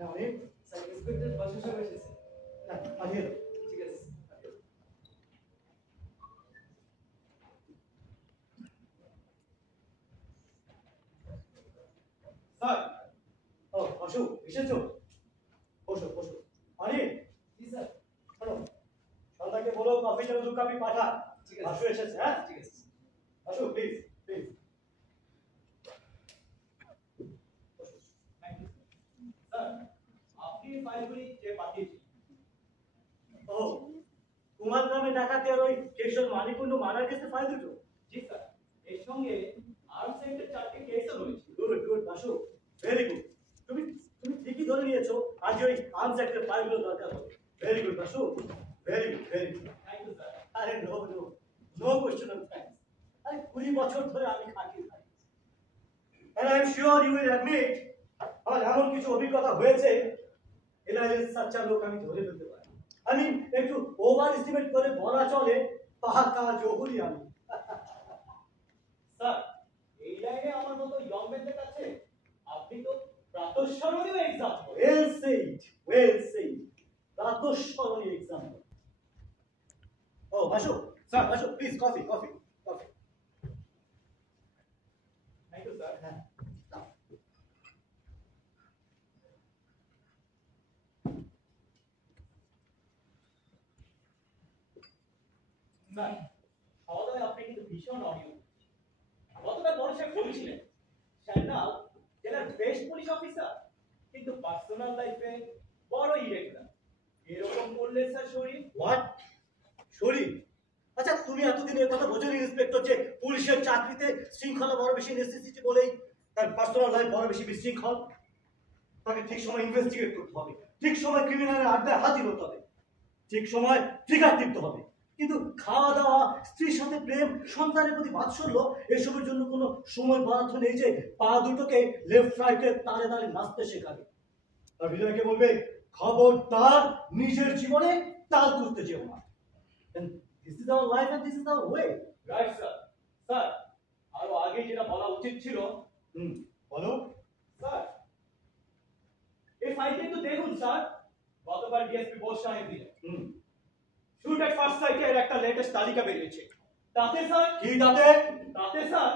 অনেক sir inspector Basu সাহেব এসেছে। আগে ঠিক আছে স্যার। ও বাসু এসেছো? বসো বসো। আরে জি স্যার। শোনো, সন্ধ্যাকে বলো কফি যেন 2 কাপ পাঠা। ঠিক আছে। বাসু এসেছে। হ্যাঁ ঠিক আছে Basu please please. Thank you sir. আপনি ফাইলগুলি যে পাঠিয়েছেন। ও কুমার গ্রামে ডাকাতি আর ওই কেশব মানিকুণ্ড মারার কেসে ফাইল দুটো। জি স্যার, এর সঙ্গে আর্মস অ্যাক্টের 4টি কেসও রয়েছে। Good good Basu, very good. তুমি তুমি ঠিকই ধরে নিয়েছো, আজ ওই আর্মস অ্যাক্টের ফাইলগুলো দরকার হবে। Very good Basu, very good very good. Thank you sir. আরে no no no question of thanks. আরে 20 বছর ধরে আমি খাকি খাই। And I am sure you will admit আমার এমন কিছু অভিজ্ঞতা হয়েছে এলাইলের সাচ্চা লোক আমি ধরে ফেলতে পারি। আমি একটু ওভার এস্টিমেট করে বলা চলে পাকা জহুরি আমি। স্যার, এই লাইনে আমার মতো ইয়ং ম্যানদের কাছে আপনি তো প্রাতঃস্মরণীয় example. Well said, well said. প্রাতঃস্মরণীয় এক্সাম্পল। ও Basu, sir Basu please coffee coffee coffee. Thank you sir. হ্যাঁ স্যার, খাওয়া দাওয়ায় আপনি কিন্তু ভীষণ অনিয়ম। গতকাল বড় সাহেব বলেছিলেন শাহনাল জেলার বেস্ট পুলিশ অফিসার, কিন্তু পার্সোনাল লাইফে বড় ইরেগুলার। এরকম করলে স্যার শরীর হোয়াট? শরীর? আচ্ছা তুমি এতদিন এই কথা বোঝোনি ইন্সপেক্টর যে পুলিশের চাকরিতে শৃঙ্খলা বড় বেশি নেসেসিটি বলেই তার পার্সোনাল লাইফ বড় বেশি বিশৃঙ্খল। তাকে ঠিক সময় ইনভেস্টিগেট করতে হবে, ঠিক সময় ক্রিমিনালের আড্ডায় হাজির হতে হবে, ঠিক সময় ট্রিগার টিপতে হবে। কিন্তু খাওয়া দাওয়া, স্ত্রীর সাথে প্রেম, সন্তানের প্রতি বাৎসল্য এসবের জন্য কোনো সময় বরাদ্দ নেই যে পা দুটোকে লেফট রাইটের তালে তালে নাচতে শেখাবে। আর বিজয়কে বলবে খবরদার নিজের জীবনে তাল করতে যেও না। And this is our life and this is our way. Right sir. Sir, আরো আগে যেটা বলা উচিত ছিল, বলো। স্যার এই ফাইলটা একটু দেখুন স্যার। গতকাল ডিএসপি বোস সাহেব দিলেন শুট এট ফার্স্ট সাইটের একটা লেটেস্ট তালিকা বেরিয়েছে। তাতে স্যার কি তাতে? তাতে স্যার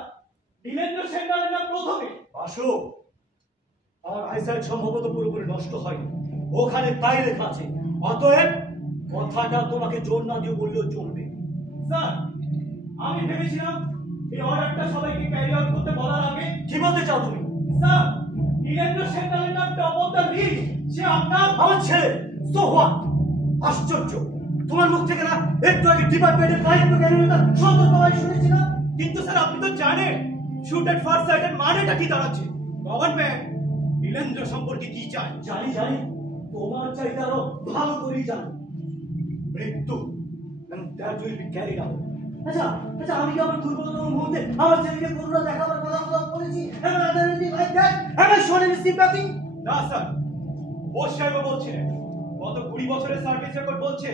নীলেন্দ্র সেন্ডারের নাম প্রথমে। আসো, আমার আইসাইট সম্ভবত পুরোপুরি নষ্ট হয়নি, ওখানে তাই লেখা আছে। অতএব কথাটা তোমাকে জোর না দিয়ে বললেও চলবে। স্যার, আমি ভেবেছিলাম এই অর্ডারটা সবাইকে ক্যারি আউট করতে বলার আগে। কি বলতে চাও তুমি? স্যার, নীলেন্দ্র সেন্ডারের নাম টপ অফ দ্য লিস্ট। সে আপনার আমার ছেলে। So what? আশ্চর্য, তোমার মুখ থেকে না একটু আগে ডিপার্টমেন্টের দায়িত্ব জ্ঞানীরা সতর্কভাবে শুনেছি না? কিন্তু স্যার আপনি তো জানেন শুট এট ফার্স্ট সাইটের মানেটা কি দাঁড়াচ্ছে। গভর্নমেন্ট নীলেন্দ্র সম্পর্কে কি চায়? জানি জানি, তোমার চাইতে আরো ভালো করেই জানি। মৃত্যু, and that will be carried out. আচ্ছা আচ্ছা, আমি কি আমার দুর্বলতম মুহূর্তে আমার ছেলেকে করুণা দেখাবার কথা বলেছি? Am I doing anything like that? Am I showing any sympathy? না স্যার, বোস সাহেব বলছিলেন গত 20 বছরের সার্ভিস রেকর্ড বলছে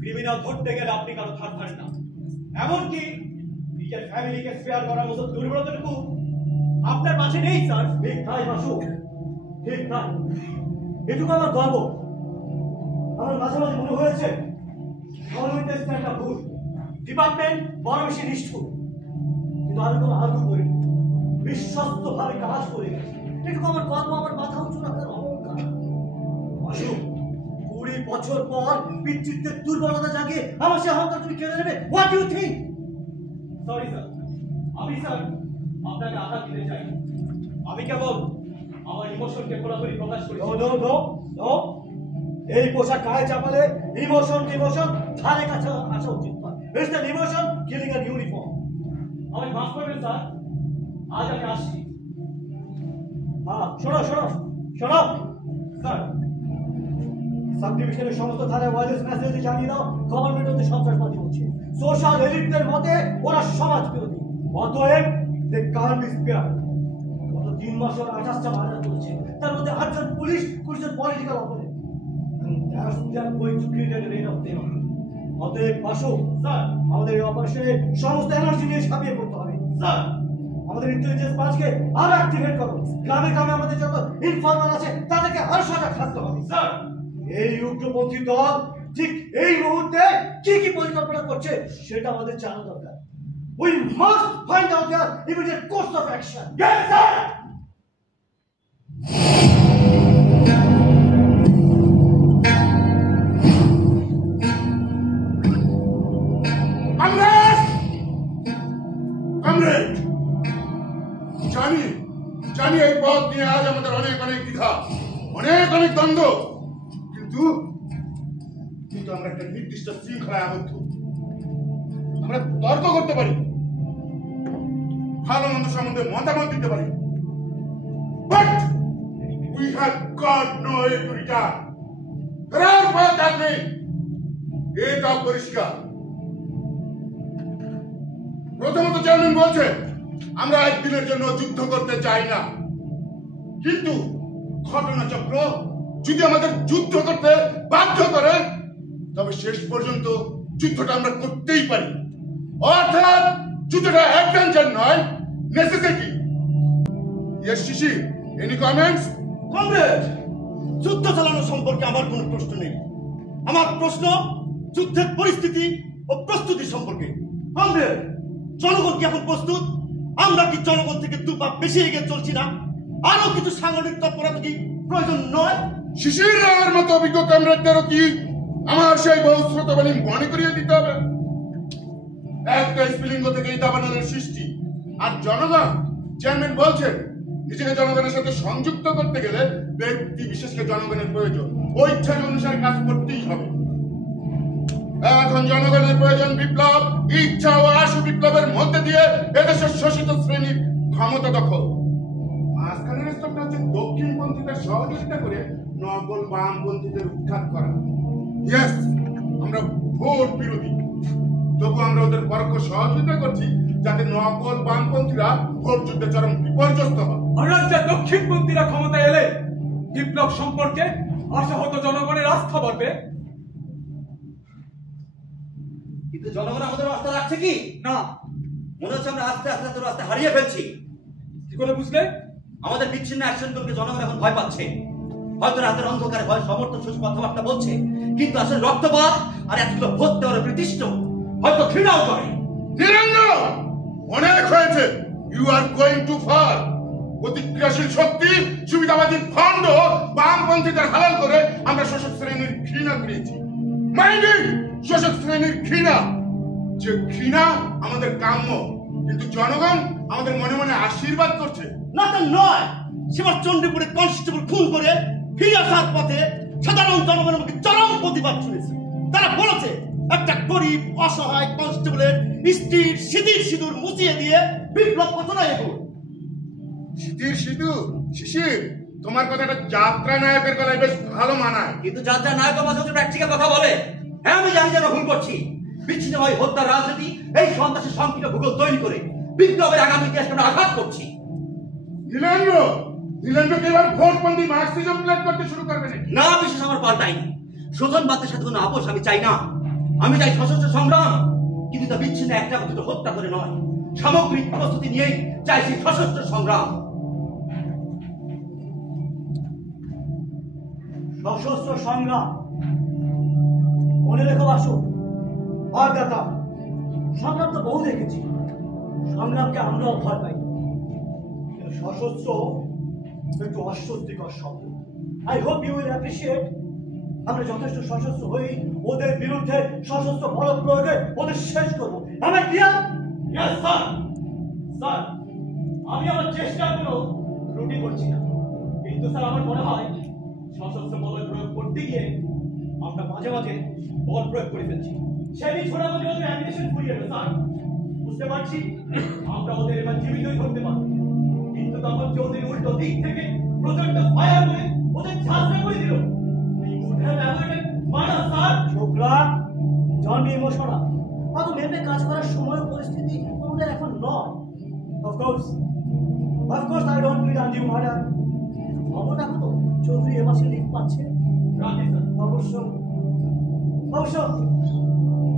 ক্রিমিনাল ধরতে গেলে আপনি কারো ধার ধারেন না। এমনকি নিজের ফ্যামিলিকে স্পেয়ার করার মতো দুর্বলতাটুকু আপনার মাঝে নেই স্যার। ঠিক তাই বাসু, ঠিক তাই। এটুকু আমার গর্ব। আমার মাঝে মাঝে মনে হয়েছে গভর্নমেন্টের একটা ভুল, ডিপার্টমেন্ট বড় বেশি নিষ্ঠুর। কিন্তু আমি কোনো আগ্রহ করি বিশ্বস্ত ভাবে কাজ করে গেছি। এটুকু আমার গর্ব, আমার মাথা উঁচু রাখার অহংকার। বাসু, 20 বছর পর পিতৃত্বের দুর্বলতা জাগিয়ে আমার সে অহংকার তুমি কেড়ে নেবে? What you think? Sorry sir, আমি স্যার আপনাকে আঘাত দিতে চাই। আমি কেবল আমার ইমোশনকে খোলাখুলি প্রকাশ করি। নো নো নো নো, এই পোশাক গায়ে চাপালে ইমোশন ধারে কাছে আসা উচিত নয়। It's an emotion killing an uniform. আমি মাফ করবেন স্যার, আজ আমি আসছি। হ্যাঁ শোনো শোনো শোনো স্যার, সাব ডিভিশনের সমস্ত থানায় ওয়্যারলেস মেসেজ জানিয়ে দাও গভর্নমেন্ট হতে সন্ত্রাসবাদী হচ্ছে। সোশ্যাল এলিটদের মতে ওরা সমাজ বিরোধী। অতএব দে কান্ট বি স্পেয়ার্ড। গত 3 মাস ওরা 28টা মার্ডার করেছে, তার মধ্যে 8 জন পুলিশ, 20 জন political opponent. That's they are going to create a reign of terror. অতএব বাসু, স্যার আমাদের এই অপারেশনে সমস্ত এনার্জি নিয়ে ছাপিয়ে পড়তে হবে। স্যার আমাদের ইন্টেলিজেন্স ব্রাঞ্চকে আরো অ্যাক্টিভেট করো। গ্রামে গ্রামে আমাদের যত ইনফরমার আছে তাদেরকে আরো সজাগ থাকতে হবে। স্যার, এই উগ্রপন্থী দল ঠিক এই মুহূর্তে কি কি পরিকল্পনা করছে সেটা আমাদের জানা দরকার। We must find out their immediate course of action. Yes, sir! জানি এই পথ নিয়ে আজ আমাদের অনেক অনেক দ্বিধা, অনেক অনেক দ্বন্দ্ব, কিন্তু কিন্তু আমরা একটা নির্দিষ্ট শৃঙ্খলায় আবদ্ধ। আমরা তর্ক করতে পারি, ভালো মন্দ সম্বন্ধে মতামত দিতে পারি, but we have got no way to return. ফেরার পথ আর নেই, এটা পরিষ্কার। প্রথমত চেয়ারম্যান বলছে আমরা একদিনের জন্য যুদ্ধ করতে চাই না, কিন্তু ঘটনাচক্র যদি আমাদের যুদ্ধ করতে বাধ্য করে তবে শেষ পর্যন্ত যুদ্ধটা আমরা করতেই পারি। অর্থাৎ যুদ্ধটা অ্যাডভেঞ্চার নয়, নেসেসিটি। ইয়েস শিশির, এনি কমেন্টস? কমরেড, যুদ্ধ চালানো সম্পর্কে আমার কোনো প্রশ্ন নেই। আমার প্রশ্ন যুদ্ধের পরিস্থিতি ও প্রস্তুতি সম্পর্কে। কমরেড, জনগণ কি এখন প্রস্তুত? আমরা কি জনগণ থেকে দু পা বেশি এগিয়ে চলছি না? আরো কিছু সাংগঠনিক তৎপরতা কি প্রয়োজন নয়? শিশির রায়ের মতো অভিজ্ঞ কমরেডদেরও কি আমার সেই বহুশ্রুতবাণী মনে করিয়ে দিতে হবে? একটা স্ফুলিঙ্গ থেকে এই দাবানলের সৃষ্টি, আর জনগণ, চেয়ারম্যান বলছেন নিজেকে জনগণের সাথে সংযুক্ত করতে গেলে ব্যক্তি বিশেষকে জনগণের প্রয়োজন, ওই ইচ্ছা অনুসারে কাজ করতেই হবে। এখন জনগণের প্রয়োজন বিপ্লব, ইচ্ছা ও আশু বিপ্লবের মধ্যে দিয়ে এদেশের শোষিত শ্রেণীর ক্ষমতা দখল। মাঝখানের স্তরটা হচ্ছে দক্ষিণপন্থীদের সহযোগিতা করে নকল বামপন্থীদের উৎখাত করা। ইয়েস, আমরা ভোট বিরোধী, তবু আমরা ওদের পরোক্ষ সহযোগিতা করছি যাতে নকল বামপন্থীরা ভোট যুদ্ধে চরম বিপর্যস্ত হয়। অরাজ্যে দক্ষিণপন্থীরা ক্ষমতায় এলে বিপ্লব সম্পর্কে আশাহত জনগণের আস্থা বাড়বে। কিন্তু জনগণ আমাদের রাস্তা রাখছে কি না, মনে হচ্ছে আমরা আস্তে আস্তে রাস্তা হারিয়ে ফেলছি। কি করে বুঝলে? আমাদের বিচ্ছিন্ন অ্যাকশনগুলোকে জনগণ এখন ভয় পাচ্ছে। হয়তো রাতের অন্ধকারে ভয় সমর্থন সুস্থ কথাবার্তা বলছে, কিন্তু আসলে রক্তপাত আর এতগুলো ভোট দেওয়ার প্রতিষ্ঠ হয়তো ঘৃণাও করে। নিরঞ্জ, অনেক হয়েছে, you are going too far. প্রতিক্রিয়াশীল শক্তি, সুবিধাবাদী ভণ্ড বামপন্থীদের হালাল করে আমরা শোষক শ্রেণীর ঘৃণা করেছি। মাইন্ডিং, শোষক শ্রেণীর ঘৃণা, যে ঘৃণা আমাদের কাম্য, কিন্তু জনগণ আমাদের মনে মনে আশীর্বাদ করছে। না তা নয়, সেবার চণ্ডীপুরে কনস্টেবল খুন করে ফিরে আসার পথে সাধারণ জনগণের মুখে চরম প্রতিবাদ শুনেছে। তারা বলেছে একটা গরিব অসহায় কনস্টেবলের স্ত্রীর সিঁদুর সিঁদুর মুছিয়ে দিয়ে বিপ্লব ঘটনা এগোয়। সিঁদুর সিঁদুর, শিশির, তোমার কথাটা যাত্রা নায়কের গলায় বেশ ভালো মানায়। কিন্তু যাত্রা নায়ক মাঝে মাঝে প্র্যাকটিক্যাল কথা বলে। হ্যাঁ, আমি জানি যেন ভুল করছি। বিচ্ছিন্ন হয় হত্যার রাজনীতি এই সন্ত্রাসের সংকীর্ণ ভূগোল তৈরি করে বিপ্লবের আগামী ইতিহাসকে আমরা আঘাত করছি। নীলেন্দ্রকে এবার ভোটবন্দি মার্কসিজম প্ল্যান করতে শুরু করবে নাকি? না, বিশেষ আমার পাল্টাইনি। শোধনবাদের সাথে কোনো আপোষ আমি চাই না। আমি চাই সশস্ত্র সংগ্রাম, কিন্তু তা বিচ্ছিন্ন একটা বা দুটো হত্যা করে নয়। সামগ্রিক প্রস্তুতি নিয়েই চাইছি সশস্ত্র সংগ্রাম। সশস্ত্র সংগ্রাম মনে রেখো বাসু আর দাদা, সংগ্রাম তো বহু দেখেছি, সংগ্রামকে আমরাও ভয় পাই, কিন্তু সশস্ত্র একটু অস্বস্তিকর শব্দ। I hope you will appreciate আমরা যথেষ্ট সশস্ত্র হই ওদের বিরুদ্ধে সশস্ত্র বল প্রয়োগে ওদের শেষ করবো। আমরা ক্লিয়ার? Yes sir. স্যার, আমি আমার চেষ্টাগুলো ত্রুটি করছি না, কিন্তু স্যার আমার মনে হয় সশস্ত্র বল প্রয়োগ করতে গিয়ে আমরা মাঝে মাঝে বল প্রয়োগ করে ফেলছি। সেদিন ছোড়ামুড়ি ওদের অ্যামিনেশন ফুরিয়ে গেল স্যার। বুঝতে পারছি আমরা ওদের এবার জীবিতই ধরতে পারবো, কিন্তু তখন চৌধুরী উল্টো দিক থেকে প্রচন্ড ফায়ার করে ওদের ঝাঁঝরা করে দিল। ছোকরা জন ইমোশনাল, অত মেপে কাজ করার সময় পরিস্থিতি আমাদের এখন নয়। Of course I don't need undue murder. খবর রাখো তো, চৌধুরী এ মাসে লিভ পাচ্ছে। অবশ্য অবশ্য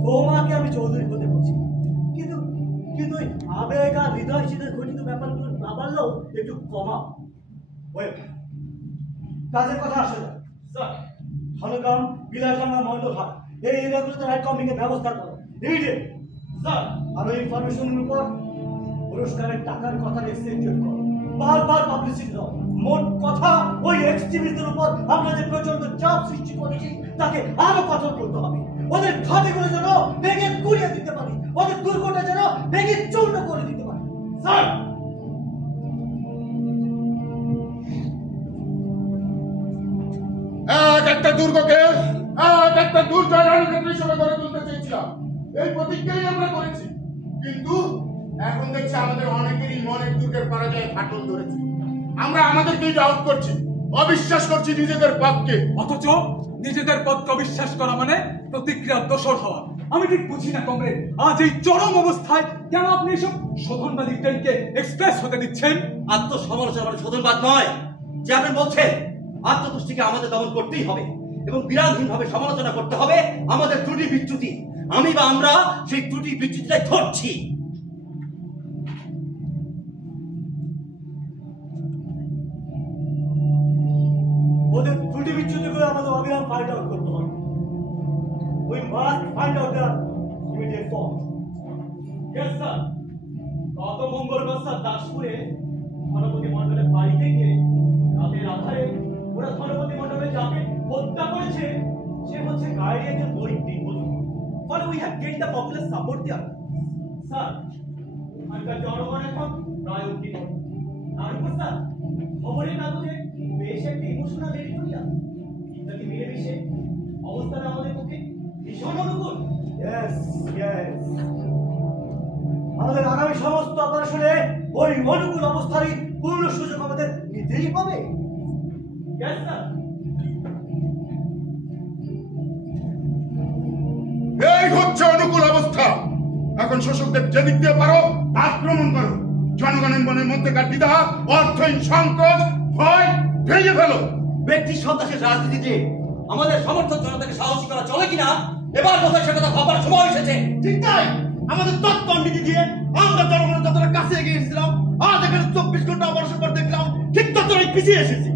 তোমাকে আমি চৌধুরী হতে বলছি, কিন্তু কিন্তু ওই আবেগ আর হৃদয় চিন্তার ঘটিত ব্যাপারগুলো না বাড়লেও একটু কমা। কাজের কথা আসে না স্যার, ধনগ্রাম, বিলাসডাঙ্গা, মন্ডলহাট এই এরিয়াগুলোতে রাইট কমিং এর ব্যবস্থা করো ইমিডিয়েট। স্যার, আর ওই ইনফরমেশনের উপর পুরস্কারের টাকার কথা এক্সটেনশন করো, বারবার পাবলিসিটি দাও। মোট কথা ওই এক্সট্রিমিস্টদের উপর আমরা যে প্রচন্ড চাপ সৃষ্টি করেছি তাকে আরো কঠোর করতে হবে। ওদের ঘাটিগুলো যেন ভেঙে গুড়িয়ে দিতে পারি, ওদের দুর্গটা যেন ভেঙে চূর্ণ করে দিতে পারি। স্যার, একটা দুর্গকে একটা দুর্জয় রণক্ষেত্র হিসেবে গড়ে তুলতে চেয়েছিলাম, এই প্রতিজ্ঞাই আমরা করেছি। কিন্তু এখন দেখছি আমাদের অনেকেরই মনের দুর্গের পরাজয়ে ফাটল ধরেছে। আমরা আমাদেরকেই ডাউট করছি, অবিশ্বাস করছি নিজেদের পথকে। অথচ নিজেদের পথকে অবিশ্বাস করা মানে প্রতিক্রিয়ার দোষর হওয়া। আমি ঠিক বুঝি না কমরেড, আজ এই চরম অবস্থায় কেন আপনি এসব শোধনবাদী ট্রেনকে এক্সপ্রেস হতে দিচ্ছেন? আত্মসমালোচনা মানে শোধনবাদ নয়। যে আপনি বলছেন আত্মতুষ্টিকে আমাদের দমন করতেই হবে এবং বিরামহীন ভাবে সমালোচনা করতে হবে আমাদের ত্রুটি বিচ্যুতি। আমি বা আমরা সেই ত্রুটি বিচ্যুতিটাই ধরছি। ওদের ত্রুটি বিচ্যুতিগুলো আমাদের অবিরাম ফাইন্ড আউট করতে হবে। We must find out the immediate fault. Yes sir. গত মঙ্গলবার স্যার দাসপুরে ধনপতি মণ্ডলের বাড়িতে গিয়ে রাতের আধারে ওরা ধনপতি মণ্ডলের যাকে হত্যা করেছে সে হচ্ছে গায়ের একজন গরিব দিনমজুর। ফলে we have get the popular support there. স্যার, ওখানকার জনগণ এখন প্রায় উদ্বিগ্ন। তারপর স্যার খবরের কাগজে বেশ একটা ইমোশনাল এডিটোরিয়াল ইত্যাদি মিলেমিশে অবস্থাটা আমাদের পক্ষে ভীষণ অনুকূল। ইয়েস ইয়েস, আমাদের আগামী সমস্ত অপারেশনে ওই অনুকূল অবস্থারই পূর্ণ সুযোগ আমাদের নিতেই হবে। Yes sir. এই হচ্ছে অনুকূল অবস্থা। এখন শোষকদের যেদিক দিয়ে পারো আক্রমণ করো। জনগণের মনের মধ্যেকার দ্বিধা, অর্থহীন সংকট, ভয় ভেঙে ফেলো। ব্যক্তি সন্ত্রাসের রাজনীতিতে আমাদের সমর্থক জনতাকে সাহসী করা চলে কিনা এবার বোধহয় সেটা ভাবার সময় এসেছে। ঠিক তাই, আমাদের তত্ত্ব নীতি দিয়ে আমরা জনগণের যতটা কাছে এগিয়ে এসেছিলাম, আজ এখানে 24 ঘন্টা অপারেশন পর দেখলাম ঠিক ততটাই পিছিয়ে এসেছি।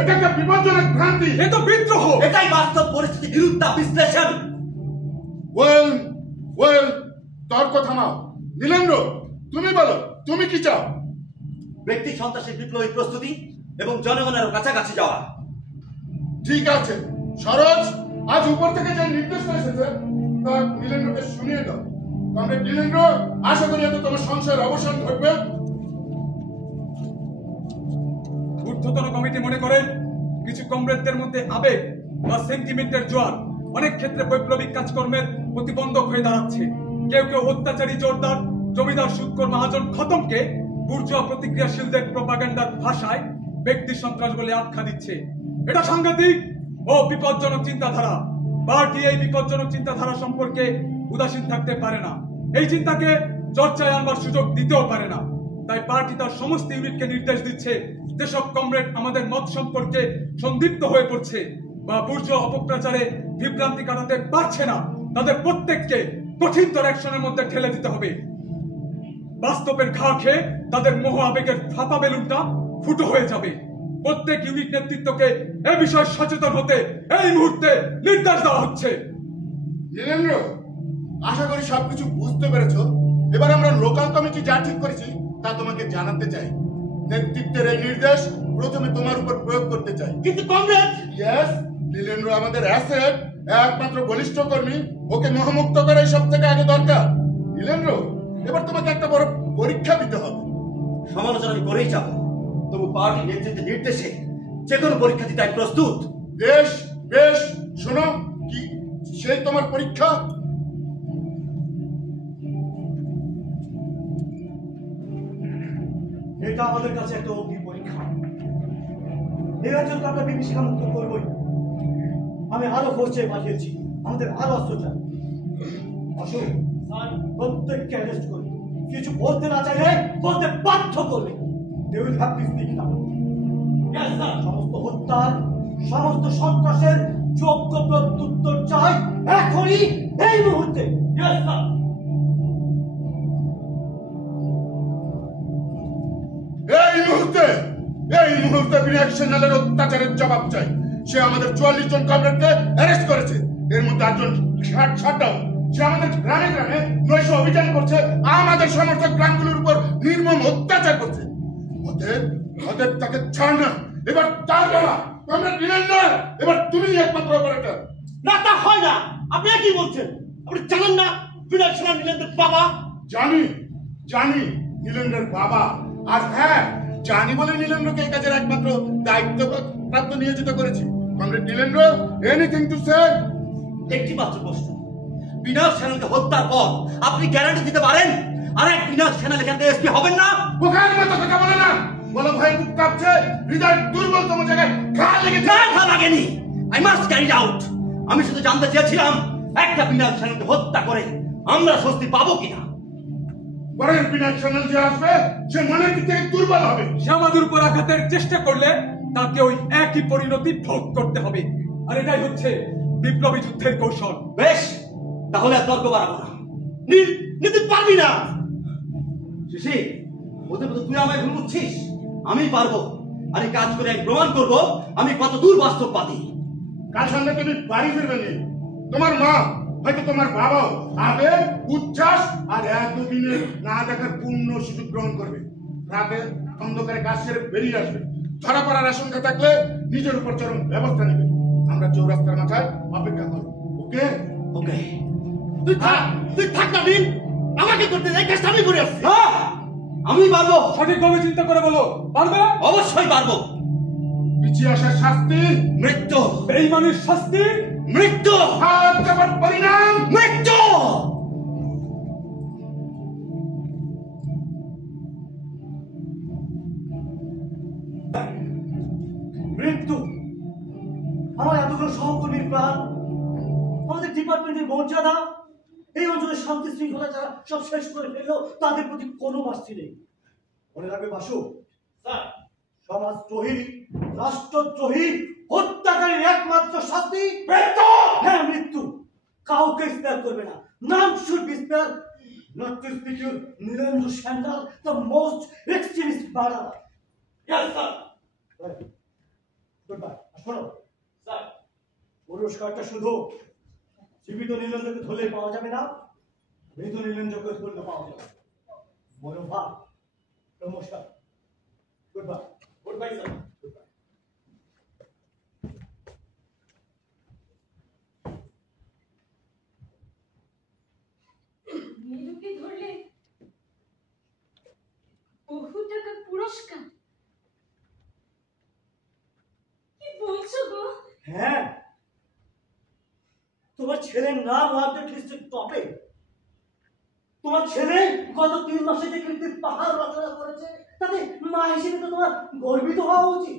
এটা একটা বিপজ্জনক ভ্রান্তি, এ তো বিদ্রোহ। এটাই বাস্তব পরিস্থিতি বিরুদ্ধ বিশ্লেষণ। ওয়েল ওয়েল, তর্ক থামাও। নীলেন্দ্র, তুমি বলো, তুমি কি চাও? ব্যক্তি সন্ত্রাসের বিপ্লবী প্রস্তুতি এবং জনগণের কাছাকাছি যাওয়া। ঠিক আছে সরোজ, আজ উপর থেকে যে নির্দেশটা এসেছে তা নীলেন্দ্রকে শুনিয়ে দাও। কমরেড নীলেন্দ্র, আশা করি এতে তোমার সংশয়ের অবসান ঘটবে। ঊর্ধ্বতন কমিটি মনে করেন কিছু কমরেডদের মধ্যে আবেগ বা সেন্টিমেন্টের জোয়ার অনেক ক্ষেত্রে বৈপ্লবিক কাজকর্মের প্রতিবন্ধক হয়ে দাঁড়াচ্ছে। কেউ কেউ অত্যাচারী জোরদার জমিদার সুদখোর মহাজন খতমকে বুর্জোয়া প্রতিক্রিয়াশীলদের প্রপাগান্ডার ভাষায় ব্যক্তি সন্ত্রাস বলে আখ্যা দিচ্ছে। এটা সাংঘাতিক ও বিপজ্জনক চিন্তাধারা। পার্টি এই বিপজ্জনক চিন্তাধারা সম্পর্কে উদাসীন থাকতে পারে না, এই চিন্তাকে চর্চায় আনবার সুযোগ দিতেও পারে না। তাই পার্টি তার সমস্ত ইউনিটকে নির্দেশ দিচ্ছে যেসব কমরেড আমাদের মত সম্পর্কে সন্দিগ্ধ হয়ে পড়ছে বা বুর্জোয়া অপপ্রচারে বিভ্রান্তি কাটাতে পারছে না, তাদের প্রত্যেককে কঠিনতর অ্যাকশনের মধ্যে ঠেলে দিতে হবে। বাস্তবের ঘা খেয়ে তাদের মোহ আবেগের ফাঁপা বেলুনটা ফুটো হয়ে যাবে। প্রত্যেক ইউনিট নেতৃত্বকে এ বিষয়ে সচেতন হতে এই মুহূর্তে নির্দেশ দেওয়া হচ্ছে। নীলেন্দ্র, আশা করি সবকিছু বুঝতে পেরেছো। এবার আমরা লোকাল কমিটি যা ঠিক করেছি তা তোমাকে জানাতে চাই। নেতৃত্বের এই নির্দেশ প্রথমে তোমার উপর প্রয়োগ করতে চাই। কিন্তু কমরেড, ইয়েস, নীলেন্দ্র আমাদের অ্যাসেট, একমাত্র বলিষ্ঠ কর্মী। ওকে মোহমুক্ত করাই সব থেকে আগে দরকার। নীলেন্দ্র, এবার তোমাকে একটা বড় পরীক্ষা দিতে হবে। সমালোচনা আমি করেই যাব, তবু পার্টি নেতৃত্বের নির্দেশে যে কোনো পরীক্ষা দিতে আমি প্রস্তুত। বেশ বেশ, শোনো, কি সেই তোমার পরীক্ষা? এটা আমাদের কাছে একটা অগ্নি পরীক্ষা। নিরঞ্জনকে আমরা বিভীষিকা মুক্ত করবই। আমি আরো ফোর্সে পাঠিয়েছি, আমাদের আরো অস্ত্র চাই। অশোক, প্রত্যেককে অ্যারেস্ট করবে, কিছু বলতে না চাইলে বলতে বাধ্য করবে। They will have to speak now. Yes, sir. সমস্ত হত্যার, সমস্ত সন্ত্রাসের যোগ্য প্রত্যুত্তর চাই এখনই, এই মুহূর্তে। Yes, sir. এই মুহূর্তে বিনায়ক সেনালের অত্যাচারের জবাব চাই। সে আমাদের 44 জন কমরেডকে অ্যারেস্ট করেছে, এর মধ্যে 8 জন শাটডাউন। সে আমাদের গ্রামে গ্রামে নৈশ অভিযান করছে, আমাদের সমর্থক গ্রামগুলোর উপর নির্মম অত্যাচার করছে। ওদের তাকে ছাড় না, এবার তার বাবা কমরেড নীলেন্দ্র, এবার তুমি একমাত্র অপারেটর। না, তা হয় না। আপনি কি বলছেন? আপনি জানেন না বিনায়ক সেনা নীলেন্দ্রের বাবা? জানি নীলেন্দ্রের বাবা, আর হ্যাঁ জানি বলে নীলেন্দ্রকে এই কাজের একমাত্র দায়িত্বপ্রাপ্ত নিয়োজিত করেছি। Comrade Nilendra, anything to say? একটি মাত্র প্রশ্ন, বিনায়ক সেনাকে হত্যার পর আপনি গ্যারান্টি দিতে পারেন আরেক বিনায়ক সেনা এখান থেকে এসপি হবেন না? বোকার মতো কথা বলে না, বলো ভাই বুক কাঁপছে, হৃদয় দুর্বলতম জায়গায় ঘা লেগেছে। ঘা লাগেনি, আই মাস্ট ক্যারি আউট। আমি শুধু জানতে চেয়েছিলাম একটা বিনায়ক সেনাকে হত্যা করে আমরা স্বস্তি পাবো কিনা। পরের বিনায়ক সেনা যে আসবে সে মনের দিক থেকে দুর্বল হবে। সে আমাদের উপর আঘাতের চেষ্টা করলে তাকে ওই একই পরিণতি ভোগ করতে হবে, আর এটাই হচ্ছে বিপ্লবী যুদ্ধের কৌশল। বেশ, তাহলে আর তর্ক বাড়াবো না। নিতে পারবি না শিশি, ওদের মতো তুই আমায় ভুল বুঝছিস। আমি পারবো, আর এই কাজ করে আমি প্রমাণ করবো আমি কত দূর বাস্তববাদী। কাল সন্ধ্যা তুমি বাড়ি ফিরবে না, তোমার মা হয়তো তোমার বাবাও আবেগ, উচ্ছ্বাস আর এতদিনে না দেখার পূর্ণ সুযোগ গ্রহণ করবে। রাতে অন্ধকারে কাজ সেরে বেরিয়ে আসবে, ধরা পড়ার আশঙ্কা থাকলে নিজের উপর চরম ব্যবস্থা নেবে। আমরা চৌরাস্তার মাথায় অপেক্ষা করব। ওকে ওকে, তুই থাক না দিন, আমাকে করতে এই কাজটা আমি করে আসছি। আমি পারবো। সঠিকভাবে চিন্তা করে বলো, পারবে? অবশ্যই পারবো। পিছিয়ে আসার শাস্তি মৃত্যু, বেঈমানের শাস্তি মৃত্যু, হাত কাটার পরিণাম মৃত্যু। মৃত্যু। আমার এতগুলো সহকর্মীর প্রাণ, আমাদের ডিপার্টমেন্টের মর্যাদা, এই অঞ্চলের শান্তি শৃঙ্খলা যারা সব শেষ করে ফেললো, তাদের প্রতি কোনো শাস্তি নেই। মনে রাখবে বাসু, সমাজদ্রোহী, রাষ্ট্রদ্রোহী, হত্যাকারীর একমাত্র শাস্তি মৃত্যু। হ্যাঁ, মৃত্যু। কাউকে স্পেয়ার করবে না। None should be spared. Not to speak your Nilendra Shandal, the most extremist murderer. Yes, sir. Good bye. শোনো স্যার, পুরস্কারটা শুধু জীবিত নীলেন্দ্রকে ধরলে পাওয়া যাবে না, মৃত নীলেন্দ্রকে ধরলে পাওয়া যাবে। মনোভাব, promotion. Good bye. Good bye sir. নীলুকে ধরলে বহু টাকা পুরস্কার? কি বলছো গো? হ্যাঁ, তোমার ছেলের নাম ওয়ার্ডেড লিস্টের টপে। তোমার ছেলে গত 3 মাসে যে কীর্তির পাহাড় রচনা করেছে, তাতে মা হিসেবে তো তোমার গর্বিত হওয়া উচিত।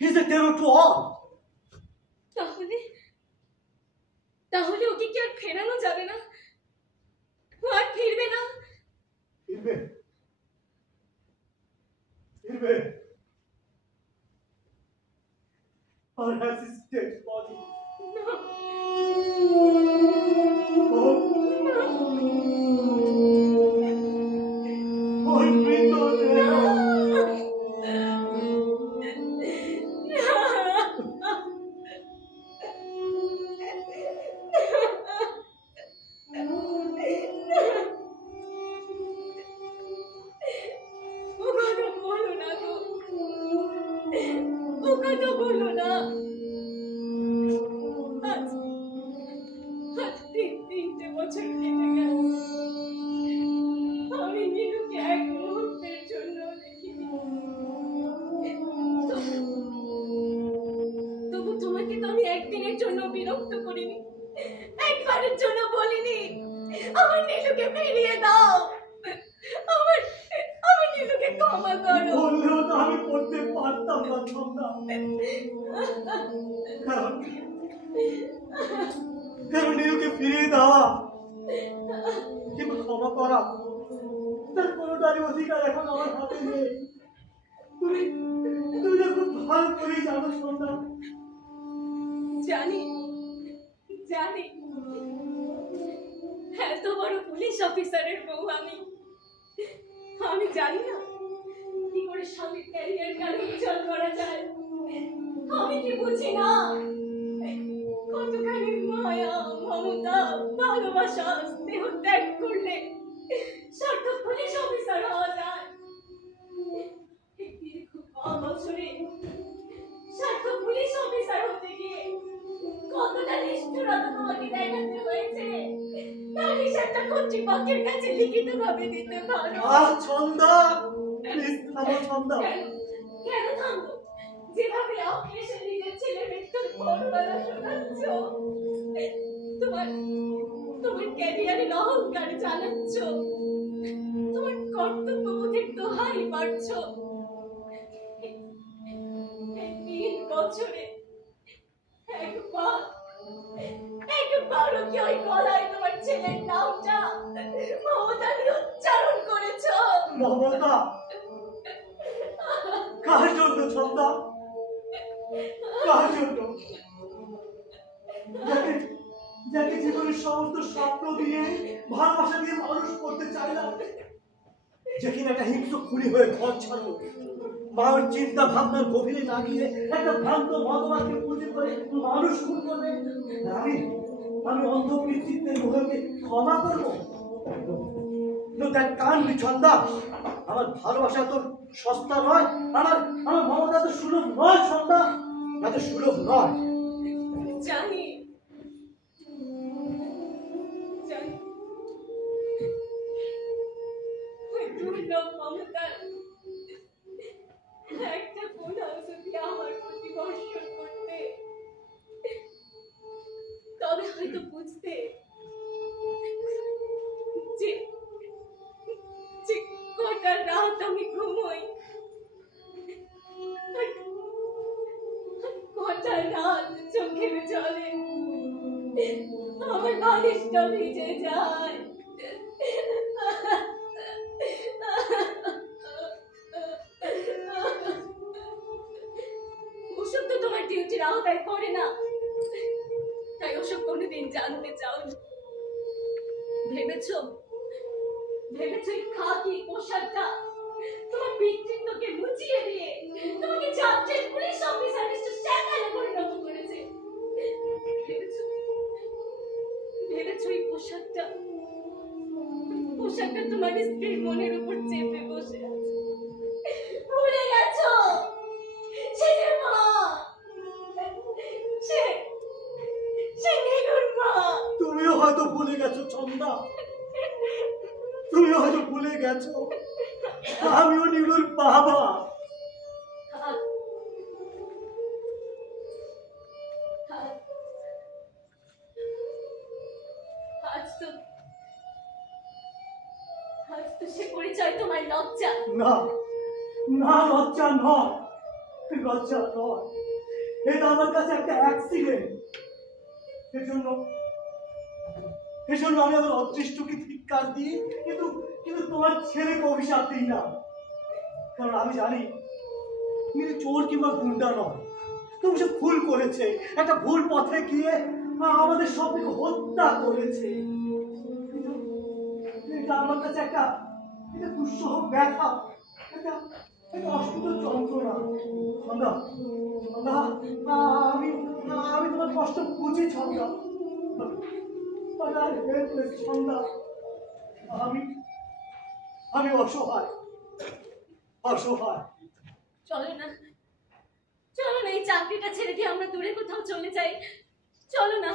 He is a terror to all. তাহলে ওকে কি আর ফেরানো যাবে না? ও আর ফিরবে না? ফিরবে, ফিরবে। Or has his dead body? ওর মৃতদেহ বলো না। আজ 3 বছর কেটে গেল, আমি নীলুকে এক মুহূর্তের জন্য দেখিনি। তবু তোমাকে তো আমি একদিনের জন্য বিরক্ত করিনি, একবারের জন্য বলিনি আমার নীলুকে ফিরিয়ে দাও, আমার নীলুকে ক্ষমা করো। বললেও তো আমি করতে পারতাম না তোমরা, কারণ নীলুকে ফিরিয়ে দেওয়া কিন্তু ক্ষমা করা তার কোনোটারই অধিকার এখন আমার হাতে নেই। তুমি তো খুব ভালো করেই জানো সন্ধ্যা। জানি এত বড় পুলিশ অফিসারের বউ আমি জানি না কি করে করে স্বামীর ক্যারিয়ার কেন উজ্জ্বল করা যায়? আমি কি বুঝি না কতখানি মায়া, মমতা, ভালোবাসা, স্নেহ ত্যাগ করলে সার্থক পুলিশ অফিসার হওয়া যায়। এই দীর্ঘ 5 বছরে সার্থক পুলিশ অফিসার হতে গিয়ে কতটা নিষ্ঠুরতা তোমাকে দেখাতে হয়েছে তার হিসাবটা কর্তৃপক্ষের কাছে লিখিতভাবে দিতে পারো। ছন্দা, প্লিজ থামো ছন্দা। কেন থামবো? যেভাবে আপনি এসে নিজের ছেলের মৃত্যুর পরোয়ানা শোনাচ্ছ, তোমার ক্যারিয়ারের অহংকার চালাচ্ছ, তোমার কর্তব্যবোধের দোহাই পাচ্ছ। 3 বছরে একবারও কি ওই গলায় তোমার ছেলের নামটা মমতা দিয়ে উচ্চারণ করেছ? মমতা কার জন্য ছন্দা? কার জন্য? যাকে জীবনের সমস্ত স্বপ্ন দিয়ে, ভালোবাসা দিয়ে মানুষ করতে চাইলাম, যে কিনা একটা হিংস্র খুনি হয়ে ঘর ছাড়লো, মায়ের চিন্তা ভাবনার গভীরে না গিয়ে একটা ভ্রান্ত মতবাদকে পুঁজি করে মানুষ খুন করবে। আমি অন্ধ পিতৃত্বের মোহকে ক্ষমা করবো? No, that can't be, Chhanda. আমার ভালোবাসা তো সস্তা নয়, আমার মমতা তো সুলভ নয় ছন্দা, এত সুলভ নয়। জানি ওই দুর্লভ মমতার একটা কোথাও যদি আমার প্রতি বর্ষণ করতে, তবে হয়তো বুঝতে যে গোটা রাত আমি ঘুমোই, গোটা রাত চোখের জলে আমার বালিশটা ভিজে যায়। ওসব তো তোমার ডিউটির আওতায় পড়ে না, তাই ওসব কোনোদিন জানতে চাও না। ভেবেছো এই খাকি পোশাকটা তোমার ব্যক্তিত্বকে মুছিয়ে দিয়ে তোমাকে যাত্রী পুলিশ অফিসার মিস্টার শ্যামলে পরিণত করেছে। ভেবেছো এই পোশাকটা তোমার স্ত্রীর মনের উপর চেপে বসে আছে। ভুলে গেছো সে যে মা, সে নীলুর মা। তুমিও হয়তো ভুলে গেছো ছন্দা, তুমিও হয়তো ভুলে গেছো আমিও নীলুর বাবা। আজ তো সে পরিচয় তোমার লজ্জা। না না, লজ্জা নয়, লজ্জা নয়, এটা আমার কাছে একটা অ্যাক্সিডেন্ট। এজন্য আমি আমার অদৃষ্টকে ধিক্কার দিই, কিন্তু তোমার ছেলেকে অভিশাপ দিই না, কারণ আমি জানি তুমি চোর কিংবা গুন্ডা নয়। তুমি সে ভুল করেছে, একটা ভুল পথে গিয়ে আমাদের সবকে হত্যা করেছে। এটা আমার কাছে একটা দুঃসহ ব্যথা, একটা অসুস্থ যন্ত্রণা। ছন্দা, আমি তোমার কষ্ট বুঝি ছন্দা, ছন্দা, আমি অসহায়। চলো না এই চাকরিটা ছেড়ে দিয়ে আমরা দূরে কোথাও চলে যাই। চলো না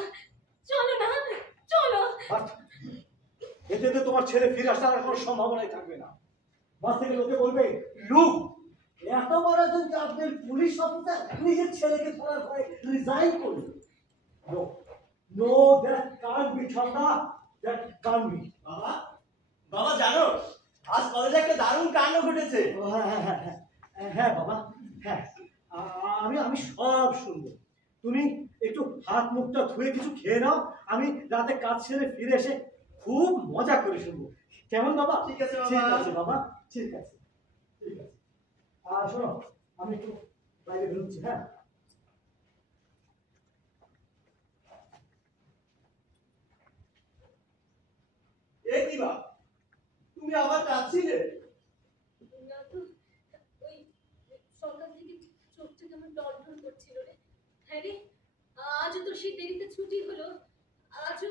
এতে তোমার ছেলে ফিরে আসার আর কোনো সম্ভাবনাই থাকবে না। বাস থেকে লোকে বলবে, লুক এত বড় একজন চাকরির পুলিশ অফিসার নিজের ছেলেকে ধরার ভয়ে রিজাইন করল। No, that can't be Chhanda, that can't be. বাবা জানো আজ কলেজে একটা দারুণ কাণ্ড ঘটেছে। হ্যাঁ বাবা, হ্যাঁ, আমি সব শুনবো। তুমি একটু হাত মুখটা ধুয়ে কিছু খেয়ে নাও, আমি রাতে কাজ ছেড়ে ফিরে এসে খুব মজা করে শুনবো। কেমন বাবা? ঠিক আছে বাবা। ঠিক আছে বাবা, ঠিক আছে। আর শোনো, আমি একটু বাইরে বেরোচ্ছি। হ্যাঁ, এ কি বা তুমি আবার কাঁদছিলে? না তো, ওই লন্ঠন করছিল রে। হ্যাঁ রে, আজও তো সেই দেরিতে ছুটি হলো। আজও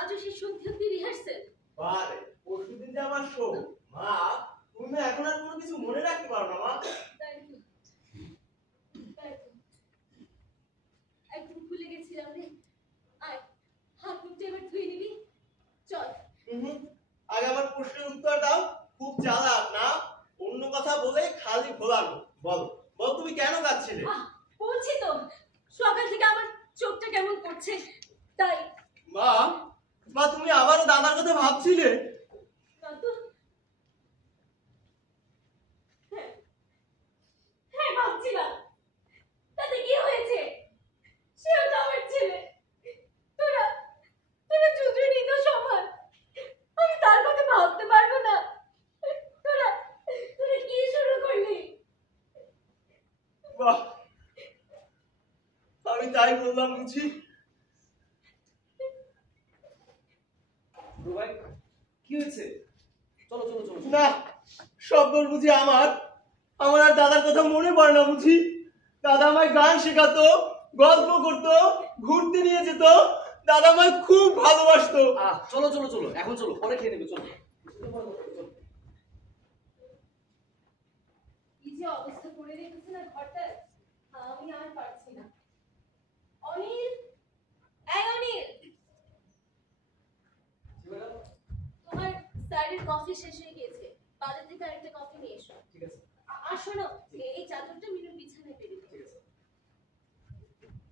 আজও সেই সন্ধে অব্দি রিহার্সেল। বারে পরশুদিন যে আমার শো। মা তুমি না এখন আর কোনো কিছু মনে রাখতে পারো না মা। তাই তো, তাই তো। একদম ভুলে গেছিলাম রে। আয়, হাত মুখটা এবার ধুয়ে নিবি। চল। আগে আমার প্রশ্নের উত্তর দাও। খুব চালাক না, অন্য কথা বলে খালি ভোলানো। বলো বল তুমি কেন কাঁদছিলে? বলছি তো, সকাল থেকে আমার চোখটা কেমন করছে, তাই। মা মা তুমি আবারও দাদার কথা ভাবছিলে? না তো। হ্যাঁ, ভাবছিলাম। তাতে কি হয়েছে? সেও তো আমার ছেলে। তোরা তোরা দুজনেই তো সমান। আমি তার কথা ভাবতে পারবো না। তোরা তোরা কি শুরু করলি? বাহ, আমি তাই বললাম বুঝি। ভাই কি হয়েছে? চলো চলো চলো। না, সব দোষ বুঝি আমার। আমার আর দাদার কথা মনে পড়ে না বুঝি। দাদা আমায় গান শেখাতো, গল্প করতো, ঘুরতে নিয়ে যেত। দাদা আমায় খুব ভালোবাসতো। চলো চলো চলো, এখন চলো, পরে খেয়ে নেবে। চলো। কি যে অবস্থা করে রেখেছে না ঘরটা, আমি আর পারছি না। অনিল, এই অনিল, তোমার স্যারের কফি শেষ হয়ে গিয়েছে। বাজার থেকে আরেকটা কফি নিয়ে এসো। ঠিক আছে। আর শোনো, এই চাদরটা মিনুর বিছানায় পেরে দিও। ঠিক আছে।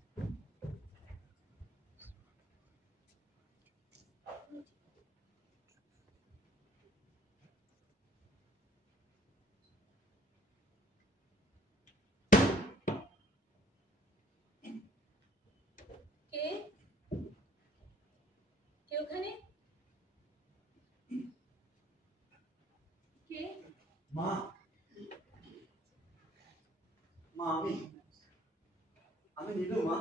কে কে ওখানে? কে? মা মা আমি নীলু। মা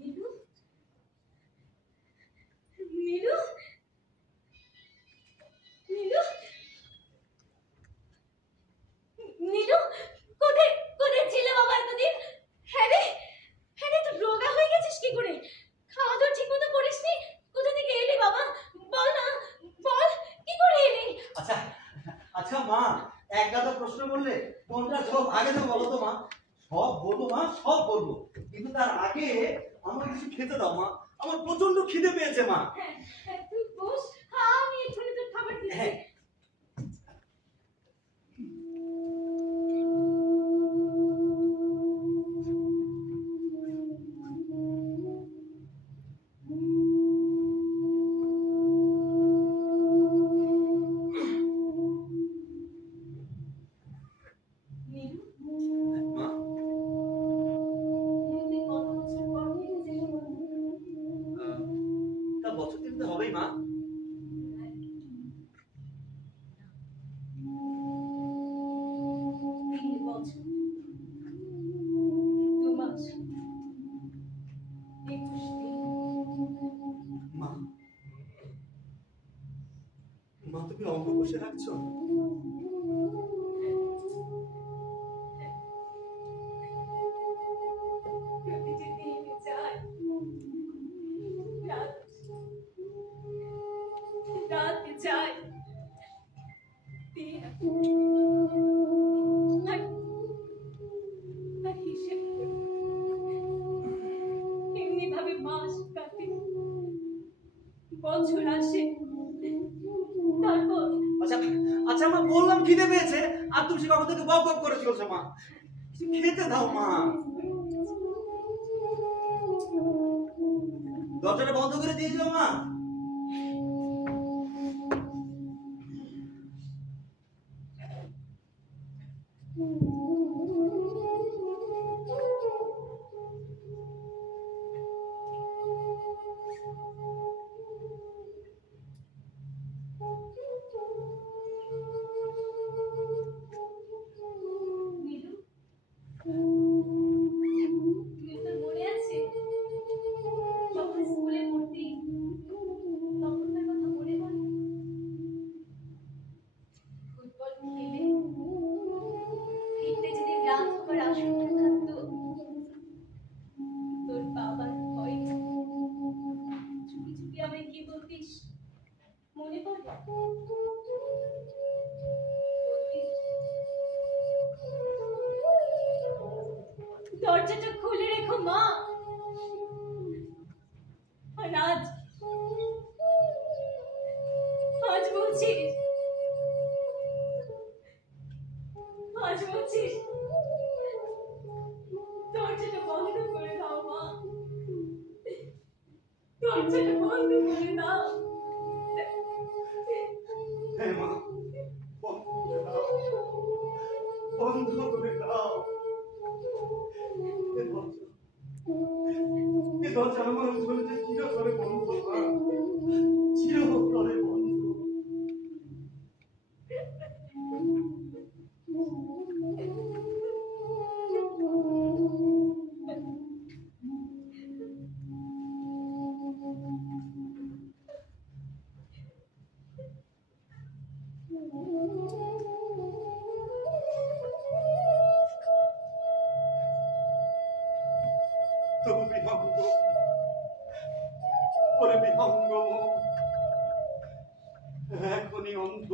নীলু? নীলু? নীলু? নীলু, কোথায় কোথায় ছিলে বাবা এতদিন? হ্যাঁ রে, তুই রোগা হয়ে গেছিস কি করে? খাওয়া দাওয়া ঠিক মতো করিসনি? কোথা থেকে এলি বাবা? বল না, বল, কি করে এলি? আচ্ছা আচ্ছা মা, এক গাদা প্রশ্ন করলে কোনটা সব আগে তো বলো তো মা। সব বলবো মা, সব বলবো, কিন্তু তার আগে আমার কিছু খেতে দাও মা। আমার প্রচন্ড খিদে পেয়েছে মা। হ্যাঁ, তুই বস, আমি এক্ষুনি তোর খাবার দিচ্ছি। হ্যাঁ। নীলু, মা তুই কত বছর পর ফিরে এলি? তা বছর দিন তো হবেই মা। 3 বছর, 2 মাস, 21 দিন। মা মা তুমি অঙ্গ বসে রাখছো? প্রতিটি দিন যায়, রাত যায়, দিন আর হিসেব করি। এমনি ভাবে মাস কাটে, বছর আসে, তারপর আচ্ছা আচ্ছা মা, বললাম খিদে পেয়েছে আর তুমি সে কখন থেকে বক বক করে চলছো মা। কিছু খেতে দাও মা। দরজাটা বন্ধ করে দিয়ে যাও মা। নীলু, তুই তোর মনে আছে যখন স্কুলে পড়তি, তখনকার কথা মনে পড়ে? শুনে থাকতো তোর বাবার ভয় চুপি চুপি আমায় কি বলতিস মনে পড়ে? দরজাটা খুলে রেখো মা। আর আজ বলছিস দরজাটা বন্ধ করে দাও মা, দরজাটা বন্ধ করে দাও। হ্যাঁ মা, বন্ধ করে দাও, বন্ধ করে দাও। এ দরজা আমার চলেছে চিরতরে বন্ধ, মা, চিরতরে বন্ধ। তবু বিহঙ্গ, ওরে বিহঙ্গ এখনই অন্ধ,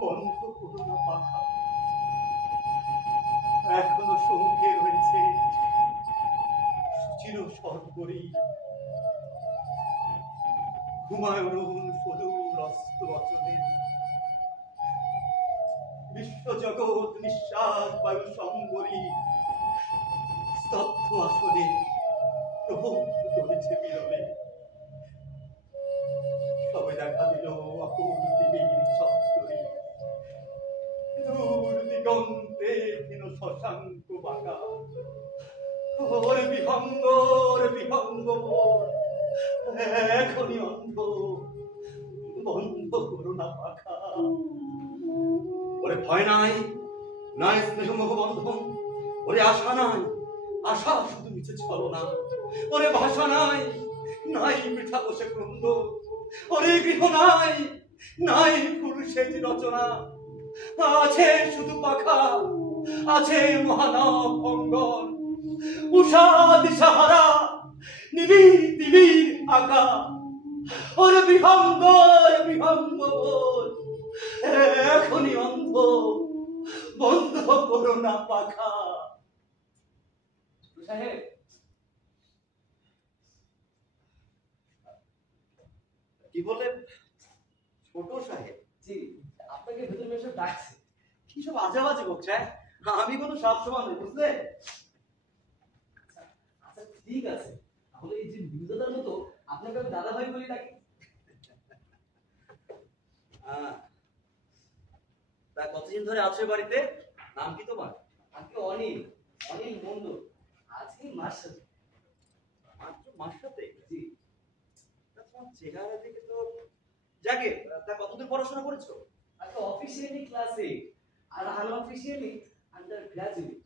বন্ধ করো না পাখা, এখনো সঙ্গে রয়েছে সুচির সর্বরী হুমায়ুন সদূর অস্ত রচনে, বিশ্বজগৎ নিঃশ্বাস বায়ু সম্বরী স্তব্ধ আসনে প্রবন্ধ করেছে বিরলে। সবে দেখা দিল অকুল দিনের সপ্তরী, দূর দিগন্তে ক্ষীণ শশাঙ্ক বাঁকা। ওরে বিহঙ্গ, ওরে বিহঙ্গ মোর এখনই অন্ধ, বন্ধ করো না পাখা। ওরে ভয় নাই, নাই স্নেহমোহ বন্ধন, ওরে আশা নাই, আশা শুধু মিছে ছলনা। ওরে ভাষা নাই, নাই পিঠা বসে ক্রন্দ, ওরে গৃহ নাই, নাই ফুল সেজ রচনা। আছে শুধু পাখা, আছে মহানব অঙ্গন, উষা দিশাহারা নিবিড় দিবির আঁকা। ওরে বিহঙ্গ, ওরে বিহঙ্গ এখনই অন্ধ, বন্ধ করো না পাখা। সাহেব, কি বলে ছোট সাহেব? জি, আপনাকে ভেতরে এসে ডাকছে। কি সব আজেবাজে বকছে? আমি কোনো সব সময় নই, বুঝলে? আচ্ছা ঠিক আছে, তাহলে এই যে বিরোধার মতো আপনাকে আমি দাদা ভাই বলি ডাকি। তা কতদিন ধরে আছো বাড়িতে? নাম কি তোমার? আজকে অনিল, অনিল মন্ডল। আজকে মাস সাথে। মাত্র মাস সাথে? জি। তোমার চেহারা দেখে তো যাকে তা কতদূর পড়াশোনা করেছো? আজকে অফিসিয়ালি ক্লাস 8 আর আনঅফিসিয়ালি আন্ডার গ্রাজুয়েট।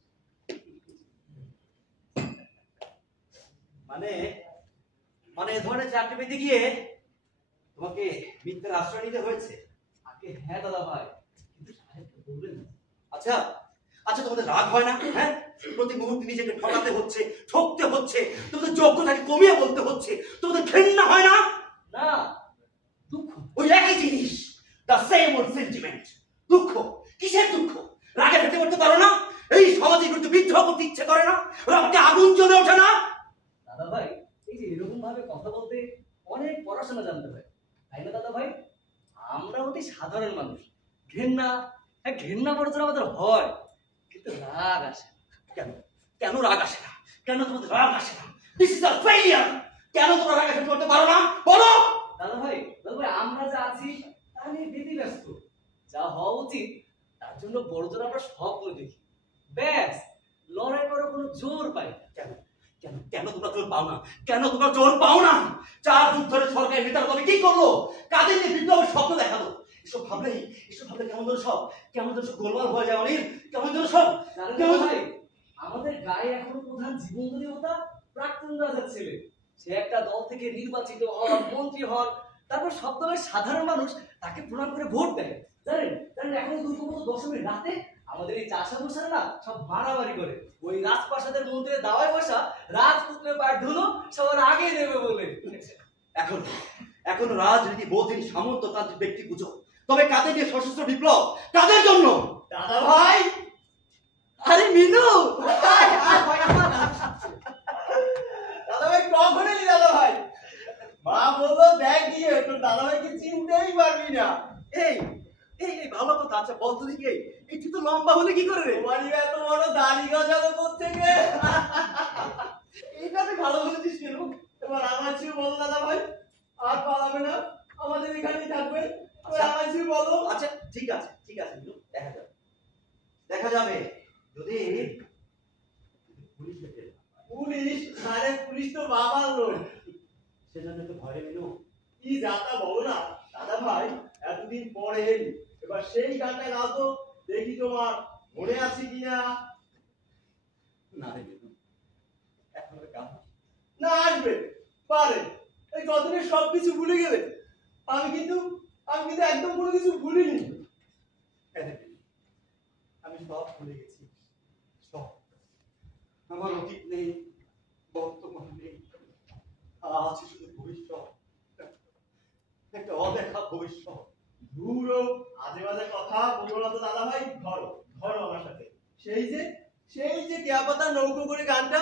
মানে মানে এ ধরনের চাকরি পেতে গিয়ে তোমাকে মিথ্যার আশ্রয় নিতে হয়েছে? আগে হ্যাঁ দাদা ভাই, কিন্তু সাহেবকে বলবেন না। আচ্ছা আচ্ছা, তোমাদের রাগ হয় না? হ্যাঁ, প্রতি মুহূর্তে নিজেকে ঠকাতে হচ্ছে, ঠকতে হচ্ছে, তোমাদের যোগ্যতাকে কমিয়ে বলতে হচ্ছে, তোমাদের ঘৃণা হয় না? না, দুঃখ। ওই একই জিনিস, দ্য সেম ওল্ড সেন্টিমেন্ট। দুঃখ? কিসের দুঃখ? রাগে ফেটে করতে পারো না? এই সমাজের বিরুদ্ধে বিদ্রোহ করতে ইচ্ছে করে না? রক্তে আগুন জ্বলে ওঠে না? দাদা ভাই, এই যে এরকম ভাবে কথা বলতে অনেক পড়াশোনা জানতে হয়, তাই না দাদা ভাই? আমরা অতি সাধারণ মানুষ, ঘৃণা, হ্যাঁ ঘৃণা বড় আমাদের হয়, কিন্তু রাগ আসে না। কেন কেন রাগ আসে না? কেন তোমাদের রাগ আসে না? This is a failure. কেন তোমরা রাগে ফেটে করতে পারো না? বলো। দাদা ভাই আমরা যা আছি তা নিয়ে বেশি ব্যস্ত। যা হওয়া উচিত তার জন্য বড়জোর আমরা স্বপ্ন দেখি, ব্যাস লড়াই করার কোনো জোর পাই না। কেন কেন কেন তোমরা জোর পাও না? কেন তোমরা জোর পাও না? 4 যুগ ধরে সরকারি নেতারা তবে কি করলো? কাদের নিয়ে বিপ্লবের স্বপ্ন দেখালো? এসব ভাবলে কেমন যেন সব গোলমাল হয়ে যায়। অনিল, কেমন যেন সব দাদা ভাই, আমাদের গায়ে এখন প্রধান জীবন দেবতা প্রাক্তন রাজার ছেলে। সে একটা দল থেকে নির্বাচিত হন, মন্ত্রী হন, তারপর সব দলের সাধারণ মানুষ তাকে প্রণাম করে ভোট দেয়। জানেন জানেন, এখন দুর্গত দশমীর রাতে আমাদের আমাদের এই চাষা বসারা না সব বাড়াবাড়ি করে ওই রাজপ্রাসাদের মন্দিরে দাওয়ায় বসা রাজপুত্রের পায়ে ধুলো সবার আগে দেবে বলে। এখন এখন রাজনীতি বোধহীন সামন্ততান্ত্রিক ব্যক্তি বুঝো, তবে কাদের নিয়ে সশস্ত্র বিপ্লব, কাদের জন্য? দাদা ভাই, আরে মিনু, দাদা ভাই কখন এলি দাদা ভাই? মা বললো দেখ গিয়ে তোর দাদা ভাইকে চিনতেই পারবি না। এই এই এই ভালো কথা। আচ্ছা বল তো দেখি, এই তুই তো লম্বা হলে কি করে রে? তোমারই এত বড় দাড়ি গজালো কোত্থেকে? এইটাতে ভালো বলেছিস কেন? এবার আমার চেয়ে বলো দাদা ভাই, আর পালাবে না, আমাদের এখানেই থাকবে। আমার চেয়ে বলো। আচ্ছা ঠিক আছে ঠিক আছে, দেখা যাবে দেখা যাবে যদি পুলিশ এসে পুলিশ? আরে পুলিশ তো বাবার লোক, সেজন্য তো ভয় পেল। কি যাতা বলো না দাদা ভাই। এতদিন পরে এলি, এবার সেই গানটা গাও তো দেখি, তোমার মনে আছে কিনা। না রে বিনু, এখন আর গান না আসবে পারে, এই কতদিন সবকিছু ভুলে গেলে। আমি কিন্তু একদম কোনো কিছু ভুলিনি। কেন বিনু? আমি সব ভুলে গেছি, সব। আমার অতীত নেই, বর্তমান নেই, আছে শুধু ভবিষ্যৎ, একটা অদেখা ভবিষ্যৎ। ধুরো, আজে বাজে কথা বলো না তো দাদা ভাই। ধরো ধরো আমার সাথে সেই যে কেয়াপাতা নৌকো করে গানটা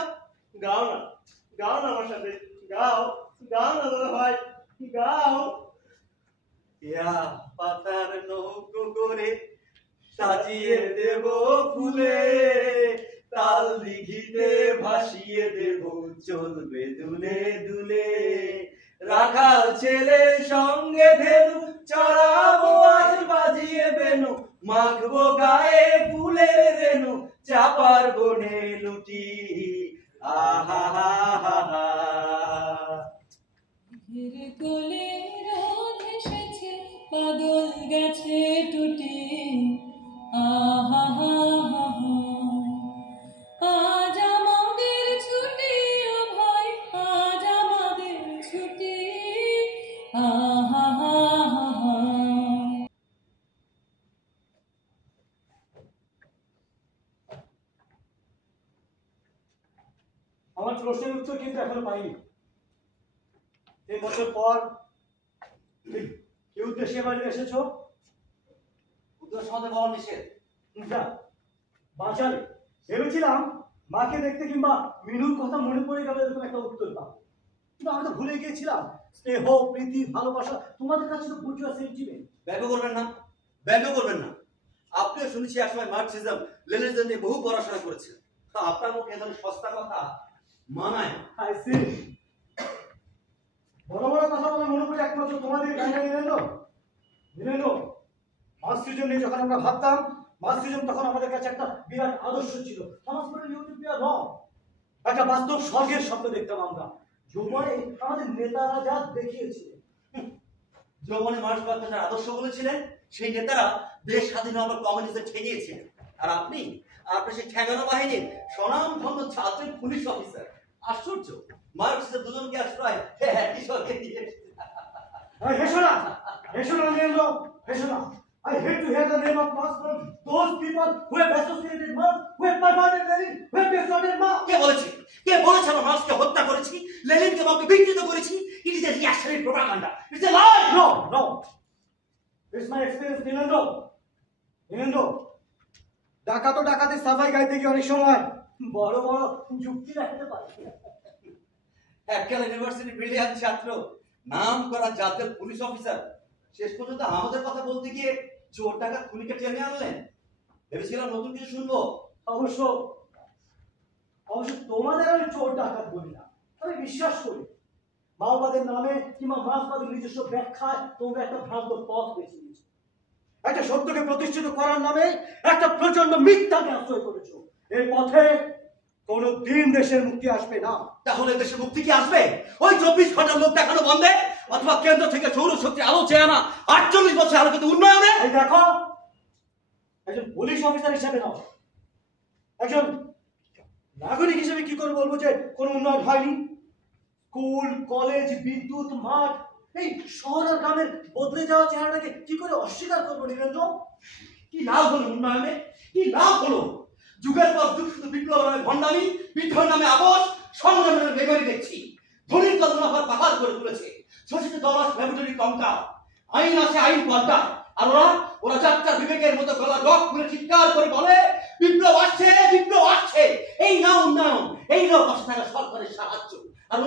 গাও না, গাও না আমার সাথে, গাও গাও না দাদা ভাই, গাও। কেয়া পাতার নৌকো করে সাজিয়ে দেব ফুলে, তাল দিঘিতে ভাসিয়ে দেব চলবে দুলে দুলে, রাখাল ছেলে সঙ্গে ধেনু চড়াবো আজ বাজিয়ে বেনু, মাখবো গায়ে ফুলের রেনু চাপার বনে লুটি। আহা হা হা হা। কোলে রোদ এসেছে, বাদল গেছে টুটি, আহা হা হা হা। আজ আমাদের ছুটি ও ভাই, আজ আমাদের ছুটি, আহা হা হা হা। আমার প্রশ্নের উত্তর কিন্তু এখনো পাইনি। 3 বছর পর কি উদ্দেশ্যে বাড়ি এসেছো? উদ্দেশ্য আমাদের বলা নিষেধ। যা বাঁচালে, ভেবেছিলাম মাকে দেখতে কিংবা মিনুর কথা মনে পড়ে গেল এরকম একটা উত্তর পাবো, কিন্তু আমি তো ভুলে গিয়েছিলাম স্নেহ, প্রীতি, ভালোবাসা তোমাদের কাছে তো বুঝুয়া সেন্টিমেন্ট। ব্যঙ্গ করবেন না, ব্যঙ্গ করবেন না। আপনিও শুনেছি একসময় মার্কসিজম লেনিনিজম নিয়ে বহু পড়াশোনা করেছেন। আপনার মুখে এ ধরনের সস্তা কথা মানায় না। I see. বড় বড় কথা বলে মনে পড়ে একমাত্র তোমাদের গানটা নিলেন তো মার্কসিজম নিয়ে যখন আমরা ভাবতাম, মার্কসিজম তখন আমাদের কাছে একটা বিরাট আদর্শ ছিল। সমাজ করে ইউটোপিয়া নয়, একটা বাস্তব স্বর্গের স্বপ্ন দেখতাম আমরা। যৌবনে আমাদের নেতারা যা দেখিয়েছিলেন, যৌবনে মার্ক্সবাদকে যারা আদর্শ বলেছিলেন, সেই নেতারা দেশ স্বাধীন হওয়ার কমিউনিজমে ঠেঙিয়েছিলেন। আর আপনি সেই ঠেঙানো বাহিনীর স্বনামধন্য ছাত্রের পুলিশ অফিসার। আশ্চর্য, মার্কসিজম দুজনকে আশ্রয় একই স্বর্গে দিয়ে এসেছে। হেসো না, হেসো না নীরেন্দ্র, হেসো না। I hate to hear the name of Marx from those people who have associated Marx, who have perverted Lenin, who have destroyed Marx. কে বলেছে আমরা মার্ক্সকে হত্যা করেছি, লেনিনকে মাকে বিকৃত করেছি? It is a reactionary propaganda. It's a lie. No. It's my experience, Nirendra. ডাকাতের সাফাই গাইতে গিয়ে অনেক সময় বড় বড় যুক্তি রাখতে পারে। এককাল ইউনিভার্সিটি ব্রিলিয়ান্ট ছাত্র, নাম করা জাতীয় পুলিশ অফিসার, শেষ পর্যন্ত আমাদের কথা বলতে গিয়ে চোর টাকা খুনিকে টেনে আনলেন। ভেবেছিলাম নতুন কিছু শুনবো। অবশ্য তোমাদের আমি চোর ডাকাত বলি না, আমি বিশ্বাস করি মাওবাদের নামে কিংবা মার্ক্সবাদের নিজস্ব ব্যাখ্যায় তোমরা একটা ভ্রান্ত পথ বেছে নিয়েছো। একটা সত্যকে প্রতিষ্ঠিত করার নামে একটা প্রচন্ড মিথ্যাকে আশ্রয় করেছো। এই পথে কোনো দিন দেশের মুক্তি আসবে না। তাহলে দেশের মুক্তি কি আসবে? ওই 24 ঘন্টা লোক দেখানো বন্ধে, অথবা কেন্দ্র থেকে সৌরশক্তি আলো চেয়ে আনা 48 বছর আলোকিত উন্নয়নে? এই দেখো, একজন পুলিশ অফিসার হিসেবে নাও, একজন নাগরিক হিসেবে কি করে বলবো যে কোনো উন্নয়ন হয়নি? স্কুল, কলেজ, বিদ্যুৎ, মাঠ, এই শহর আর গ্রামের বদলে যাওয়া চেহারাটাকে কি করে অস্বীকার করবো নীরেন্দ্র? কি লাভ হলো উন্নয়নে? কি লাভ হলো? যুগের পর যুগ শুধু বিপ্লব নামে ভণ্ডামি, বিদ্রোহ নামে আবশ, সংগ্রাম নামে বেমানি দেখছি। ধনীর কত মুনাফার পাহাড় করে তুলেছে, শোষিত দলাস ল্যাবরেটরি কঙ্কাল। আইন আছে, আইন পাল্টায়, আর ওরা যাত্রার বিবেকের মতো গলা রক খুলে চিৎকার করে বলে বিপ্লব আসছে, বিপ্লব আসছে। এই না উন্নয়ন, এই না পাশে থাকা সরকারের সাহায্য। আর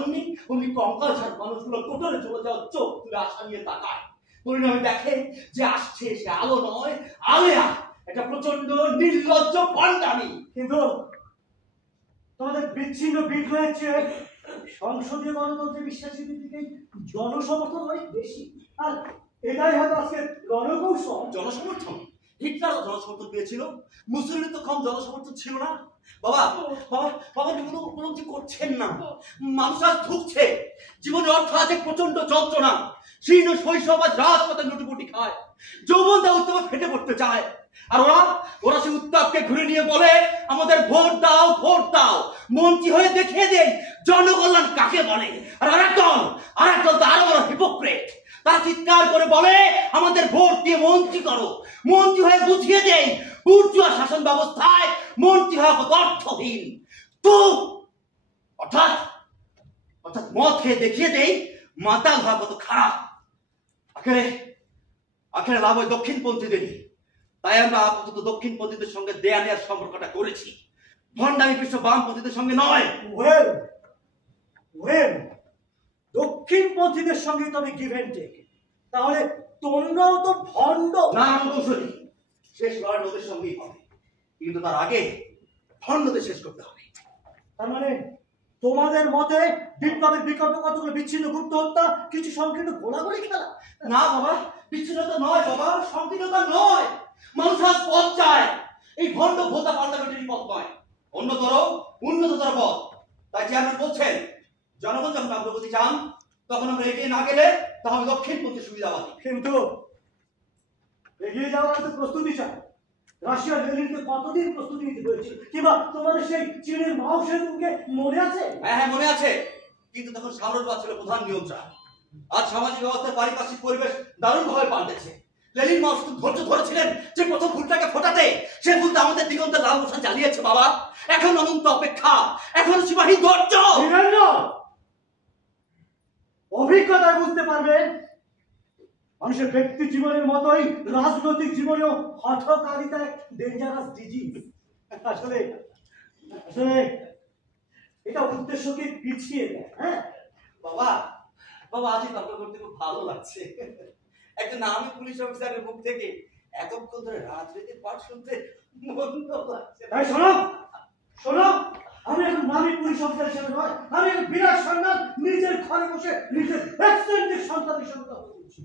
অমনি কঙ্কাল ছাড় মানুষগুলো কোটরে চলে যাওয়ার চোখ তুলে আশা নিয়ে তাকায়। পরিণামে দেখে যে আসছে সে আলো নয়, আলেয়া, একটা প্রচন্ড নির্লজ্জ ভণ্ডামি। কিন্তু তোমাদের বিচ্ছিন্ন বিদ্রোহের চেয়ে সংসদীয় গণতন্ত্রে বিশ্বাসী দিকে জনসমর্থন অনেক বেশি, আর এটাই হয়তো আজকে রণকৌশল। জনসমর্থন? হিটলারও জনসমর্থন পেয়েছিল, মুসলিমের তো কম জনসমর্থন ছিল না। বাবা বাবা বাবা উপলব্ধি করছেন না, মানুষ আজ ঢুকছে, জীবনে অর্থ আছে প্রচন্ড যন্ত্রণা, শীর্ণ শৈশব আজ রাজপথে লুটুপুটি খায়, যৌবনটা উত্তাপে ফেটে পড়তে চায়। আর ওরা সে উত্তাপকে ঘুরে নিয়ে বলে আমাদের ভোট দাও, ভোট দাও, মন্ত্রী হয়ে দেখিয়ে দেন জনকল্যাণ কাকে বলে। আর আরেকদল তো আরো বড় হিপোক্রেট, তারা চিৎকার করে বলে আমাদের ভোট দিয়ে মন্ত্রী করো, মন্ত্রী হয়ে বুঝিয়ে দেই বুর্জুয়া শাসন ব্যবস্থায় মন্ত্রী হওয়া কত অর্থহীন। তো অর্থাৎ মদ খেয়ে দেখিয়ে দেই মাতাল হওয়া কত খারাপ। আখেরে লাভ হয় দক্ষিণপন্থীদেরই। তাই আমরা আপাতত দক্ষিণপন্থীদের সঙ্গে দেয়া নেয়ার সম্পর্কটা করেছি, ভণ্ডামি পৃষ্ঠ বামপন্থীদের সঙ্গে নয়। ওয়েল দক্ষিণপন্থীদের সঙ্গে তবে গিভ এন্ড টেক, তাহলে তোমরাও তো ভণ্ড। না কৌশলী, শেষ লড়াই ওদের সঙ্গেই হবে, কিন্তু তার আগে ভণ্ডদের শেষ করতে হবে। তার মানে তোমাদের মতে বিপ্লবের বিকল্প কতগুলো বিচ্ছিন্ন গুপ্ত হত্যা, কিছু সংকীর্ণ গোলাগুলি খেলা? না বাবা, বিচ্ছিন্নতা নয় বাবা, সংকীর্ণতা নয়। মানুষ আজ পথ চায়, এই ভণ্ড ভোতা পার্লামেন্টারি পথ নয়, উন্নততর পথ। তাই চেয়ারম্যান বলছেন জনগণ যখন অগ্রগতি চান তখন আমরা এগিয়ে না গেলে তাহলে দক্ষিণপন্থী সুবিধাবাদী। কিন্তু এগিয়ে যাওয়ার তো প্রস্তুতি চাই। রাশিয়া লেনিনকে কতদিন প্রস্তুতি নিতে হয়েছিল, কিংবা তোমাদের সেই চীনের মাও সেতুংকে মনে আছে? হ্যাঁ মনে আছে, কিন্তু তখন সাম্রাজ্যবাদ ছিল প্রধান নিয়ন্ত্রণ। আজ সামাজিক ব্যবস্থার পারিপার্শ্বিক পরিবেশ দারুণভাবে পাল্টেছে। লেনিন মাও শুধু ধৈর্য ধরেছিলেন যে প্রথম ফুলটাকে ফোটাতে, সে ফুলটা আমাদের দিগন্তে লাল বসা জ্বালিয়েছে বাবা। এখন অনন্ত অপেক্ষা, এখন সীমাহী ধৈর্য। অভিজ্ঞতায় বুঝতে পারবেন মানুষের ব্যক্তি জীবনের মতোই রাজনৈতিক জীবনেও হঠকারিতা এক ডেঞ্জারাস ডিজিজ। আসলে এটা উদ্দেশ্যকে পিছিয়ে দেয়। হ্যাঁ বাবা আজ তর্ক করতে খুব ভালো লাগছে। একজন নামী পুলিশ অফিসারের মুখ থেকে এতক্ষণ ধরে রাজনীতির পাঠ শুনতে মন্দ লাগছে। শোনো, আমি এখন নামী পুলিশ অফিসার হিসেবে নয়, আমি এক বিরাট সম্মান নিজের ঘরে বসে নিজের এক্সটেন্ডেড সন্তানের সঙ্গে তর্ক করছি।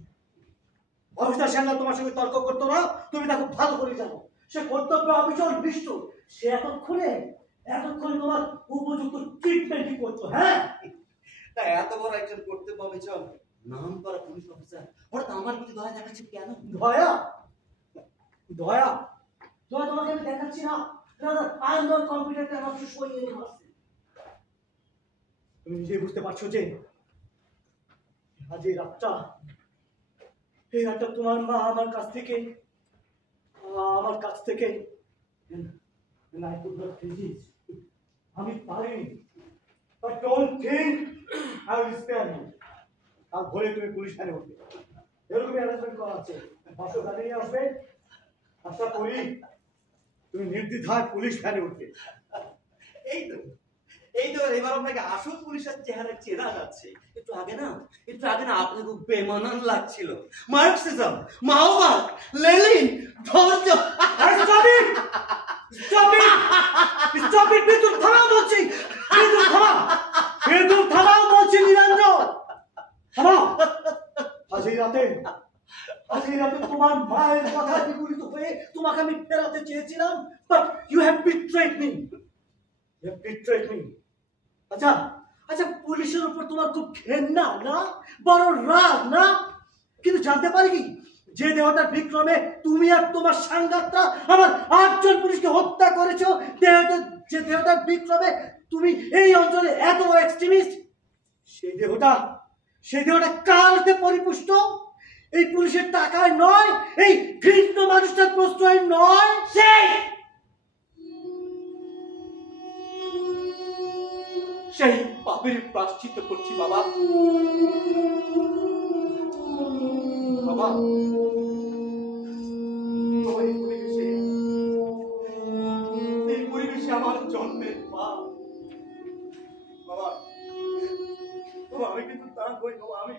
অফিসার সামনে তোমার সঙ্গে তর্ক করতো না, তুমি তাকে ভালো করে জানো। সে কর্তব্য অবিচল নিষ্ঠুর, সে এতক্ষণে তোমার উপযুক্ত ট্রিটমেন্টই করতো। হ্যাঁ, তা এত বড় একজন কর্তব্য অবিচল নাম করা পুলিশ অফিসার হঠাৎ আমার প্রতি দয়া দেখাচ্ছে কেন? দয়া তোমাকে আমি দেখাচ্ছি না। I am not competent enough to show you any mercy. তুমি নিজেই বুঝতে পারছো যে আজ এই রাতটা তোমার মা আমার কাছ থেকে I could not resist. আমি পারিনি, but don't think I will spare you. কাল ভোরে তুমি পুলিশ ভ্যানে উঠবে, এরকমই অ্যারেঞ্জমেন্ট করা আছে। বাসো গাড়ি নিয়ে আসবে, আশা করি তুমি নির্দ্বিধায় পুলিশ ভ্যানে উঠবে। এই তো এবার আপনাকে আসল পুলিশের চেহারা চেনা যাচ্ছে। একটু আগে না আপনাকে খুব বেমানান লাগছিল। মার্কসিজম, মাওবাদ, লেনিন, ধৈর্য। Stop it! বিদ্যুৎ থামাও বলছি, থামাও বলছি নিরঞ্জন, থামাও। আজ এই রাতে তোমার মায়ের কথা বিপরীত হয়ে তোমাকে আমি ফেরাতে চেয়েছিলাম, but you have betrayed me. আচ্ছা পুলিশের উপর তোমার খুব ঘেন্না না, বড় রাগ না? কিন্তু জানতে পারি কি, যে দেহটার বিক্রমে তুমি আর তোমার সাংঘাতরা আমার 8 জন পুলিশকে হত্যা করেছো, যে দেহটার বিক্রমে তুমি এই অঞ্চলে এত এক্সট্রিমিস্ট, সেই দেহটা কালতে পরিপুষ্ট, এই পুলিশের টাকায় নয়, এই ঘৃণ্য মানুষটার প্রশ্রয় নয়। সেই পাপের প্রায়শ্চিত্ত করছি বাবা। বাবা, তোমার এই পরিবেশে আমার জন্মের পাপ। বাবা, বাবা আমি কিন্তু তা কই বাবা, আমি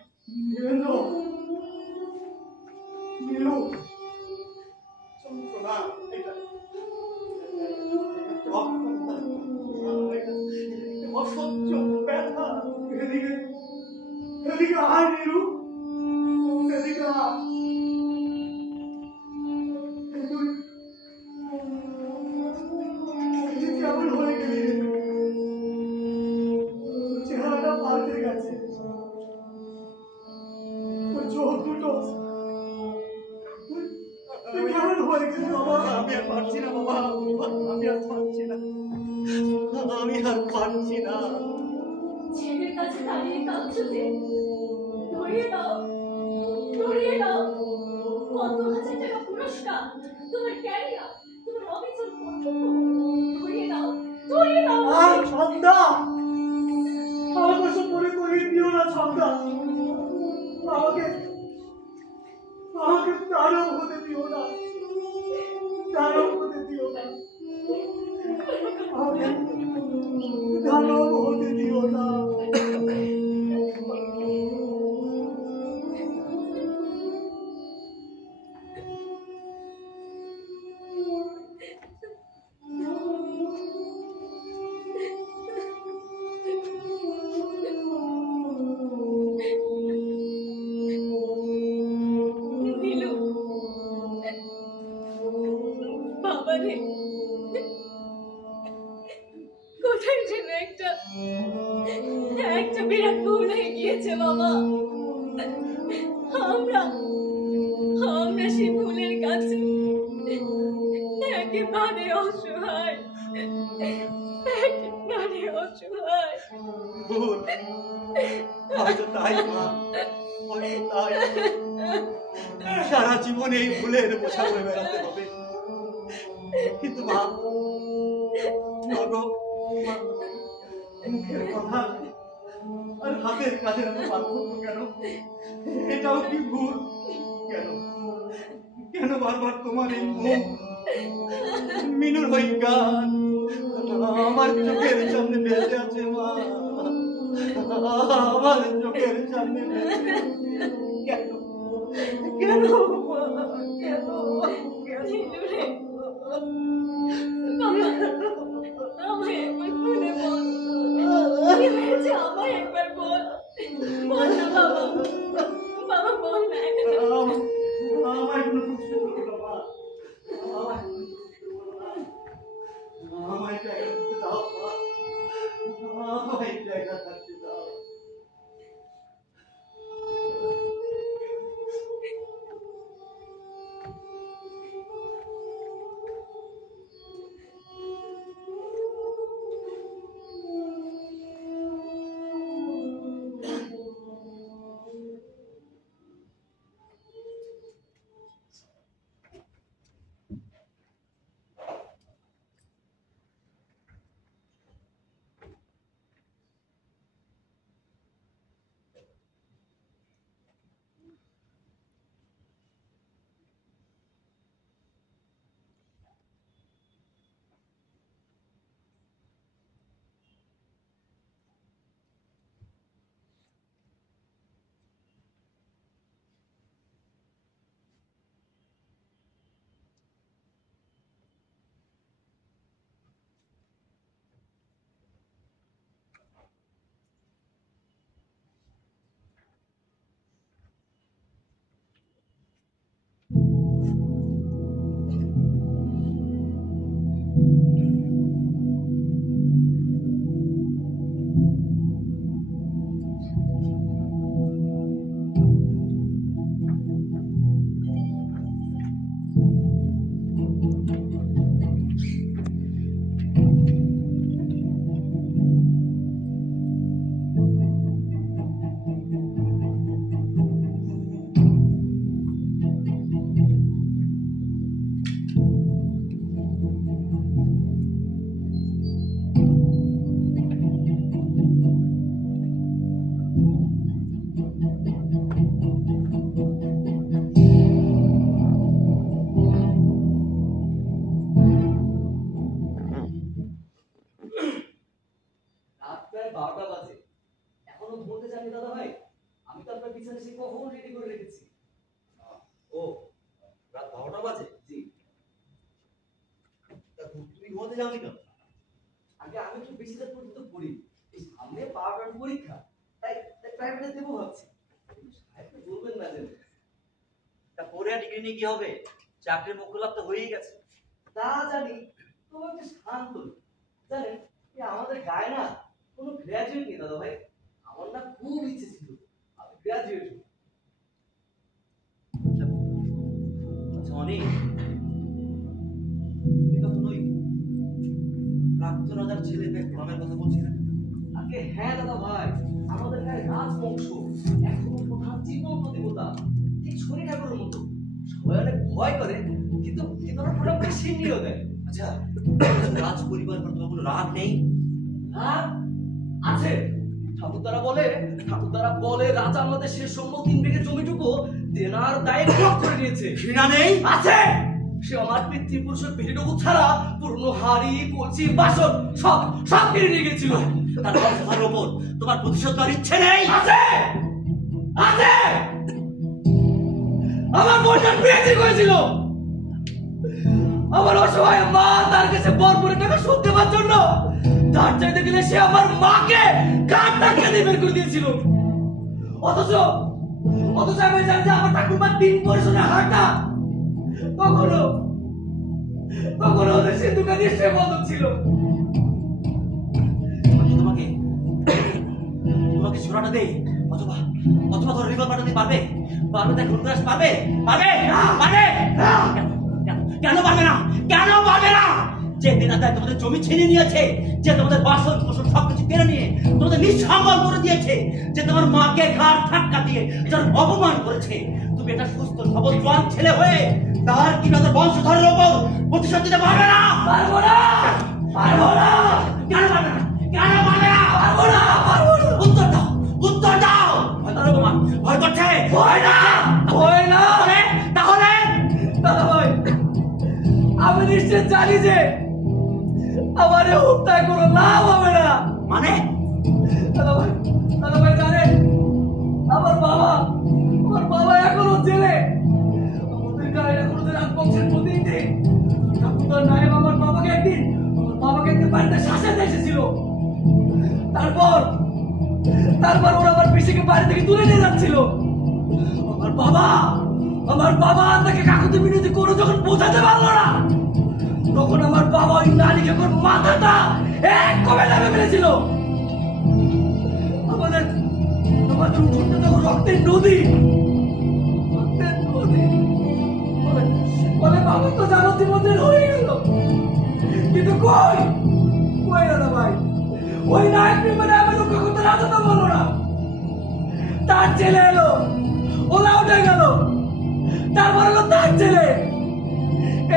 যন্ত্রণা, এটা অসহ্য ব্যথা। এদিকে আয় নীলু, এদিকে আয়। কেমন হয়ে গেলি? চেহারাটা পাল্টে গেছে, চোখ দুটো কেমন হয়ে গেছে বাবা? আমি আর পারছি না বাবা, আমি আর পারছি না, আমি আর পারছি না। ছেলের কাছে দাঁড়িয়ে কাঁদছো যে, ধরিয়ে দাও, ধরিয়ে দাও। কত হাজার টাকা পুরস্কার, তোমার ক্যারিয়ার, তোমার অবিচল কর্তব্য। ধরিয়ে দাও, ধরিয়ে দাও। ছন্দা, আমাকে সব মনে করিয়ে দিও না ছন্দা। আমাকে দানব হতে দিও না, দানব হতে দিও না, আমাকে দানব হতে দিও না। নীলু, বাবারে, কোথায় যেন একটা বিরাট ভুল হয়ে গিয়েছে বাবা। আমরা সেই ভুলের কাছে একেবারে অসহায়, একেবারে অসহায়। ভুল, হয়তো তাই মা, হয়তো তাই। সারা জীবন এই ভুলের বোঝা হয়ে বেড়াতে হবে। কিন্তু মা, মুখের কথা আর হাতের কাজের এত পার্থক্য কেন? এটাও কি ভুল? কেন কেন বারবার তোমার এই মুখ, মিনুর ওই গান আমার চোখের সামনে ভেসে আছে মা, আমার চোখের সামনে ভেসে আছে। কেন কেন মা? কেন নীলুরে, বাবা, আমায় একবার খুলে বল, কি হয়েছে আমায় একবার বল। বল না বাবা, বাবা বল না। আমায় কোনো প্রশ্ন করো না মা, আমায় জায়গা দিতে দাও মা, আমায় জায়গা থাকতে দাও। পড়তে যাওনি কেন? আগে আমি একটু বেশি রাত পর্যন্ত পড়ি, এই সামনে পাওয়ার পরীক্ষা, তাই প্রাইভেটে দেবো ভাবছি। সাহেবকে বলবেন না যেন। তা পড়ে আর ডিগ্রি নিয়ে কি হবে? চাকরির মুখ লাভ তো হয়েই গেছে। তা জানি, তোমার একটু শান্ত জানেন, আমাদের গায়ে না কোনো গ্র্যাজুয়েট নেই দাদা ভাই। আমার না খুব ইচ্ছে ছিল আমি গ্র্যাজুয়েট হই। আচ্ছা অনেক, তুমি তখন ওই প্রাক্তন রাজার ছেলে মেয়ে প্রণামের কথা বলছিলেন? আগে হ্যাঁ দাদা ভাই, আমাদের গায়ে রাজবংশ, এখনো প্রধান জীবন্ত দেবতা, ঠিক শনি ঠাকুরের মতো। সবাই অনেক ভয় করে, কিন্তু ওরা প্রণামকে স্বীকৃতিও দেয়। আচ্ছা রাজ পরিবার পর তোমার কোনো রাগ নেই? রাগ আছে। ঠাকুরদারা বলে রাজা আমাদের শেষ সম্ভব 3 বিঘে জমিটুকু দেনার দায়ে বিক্রি করে নিয়েছে। ঘৃণা নেই? আছে। সে আমার পিতৃপুরুষের ভেড়িটুকু ছাড়া পুরনো হাড়ি কলসি বাসন সব কিনে নিয়ে গেছিল। তার বংশধার ওপর তোমার প্রতিশোধ নেওয়ার ইচ্ছে নেই? আছে আছে। আমার বোনটার বিয়ে ঠিক হয়েছিল, আমার অসহায় মা তার কাছে বরপুরে টাকা শোধ দেওয়ার জন্য তার চাইতে গেলে সে আমার মাকে কাঠ টাকা দিয়ে বের করে দিয়েছিল। অথচ আমি জানি যে আমার ঠাকুরমা 3 পরিশোধের হারটা কখনো ওদের সিন্ধুকে নিশ্চয় বন্ধক ছিল। তোমাকে ছোড়াটা দেই, অথবা ধরো রিভলভারটা দিয়ে পারবে তাই খুন করা পারবে? কেন পারবে না? যে দেনাদায় তোমাদের জমি ছিনিয়ে নিয়েছে, যে তোমাদের বাসন কোসন সবকিছু কেড়ে নিয়ে তোমাদের নিঃসম্বল করে দিয়েছে, যে তোমার মাকে ঘাড় ধাক্কা দিয়ে যার অপমান করেছে, তুমি একটা সুস্থ সবল জোয়ান ছেলে হয়ে তার কি তাদের বংশধরের ওপর প্রতিশোধ দিতে পারবে না? পারবো না। কেন পারবে না? উত্তর দাও। ভয় করছে? ভয় না। তাহলে দাদা ভাই, আমি নিশ্চয় জানি যে আমার হত্যায় কোনো লাভ হবে না। মানে? দাদা ভাই জানেন, আমার বাবা এখনো জেলে। আমাদের গায়ে এখনো যে রাজবংশের প্রতিনিধি ঠাকুরদার নায়েব আমার বাবাকে একদিন বাড়িতে শাসন এসেছিল। তারপর ওরা আমার পিসিকে বাড়ি থেকে তুলে নিয়ে যাচ্ছিল। আমার বাবা তাকে কাকুতি মিনতি করে যখন বোঝাতে পারলো না, তখন আমার বাবা ওই নারীকে কোন মাথাটা এক কবে নামে ফেলেছিল। আমাদের উঠোনটা তখন রক্তের নদী। বলে বাবা তো জানো জীবনের হয়ে গেল, কিন্তু কই দাদা ভাই, ওই নায়ক বিমানে আমি রক্ষা করতে রাজা তো বলো না। তার ছেলে এলো, ওলা উঠে গেল, তারপর হলো তার ছেলে।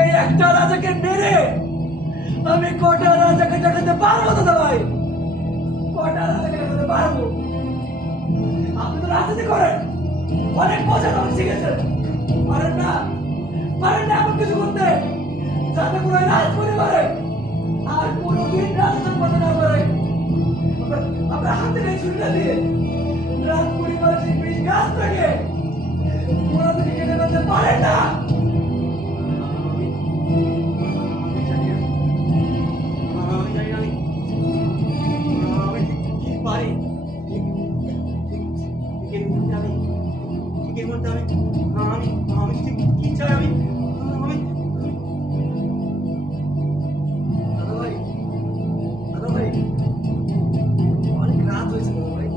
এই একটা রাজাকে মেরে আমি কটা রাজাকে দেখাতে পারবো দাদা ভাই? কটা রাজাকে দেখাতে পারবো? আপনি তো রাজনীতি করেন, অনেক বছর শিখেছেন, পারেন না এমন কিছু করতে যাতে কোনো রাজ পরিবারে আর কোনোদিন রাজত্ব করতে না পারে। আমরা হাতে নেই ছুরিটা দিয়ে রাজ পরিবারের সেই বিষ গাছ থেকে ওরা থেকে কেটে ফেলতে পারেন না। দাদা ভাই অনেক রাত হয়েছে দাদা ভাই।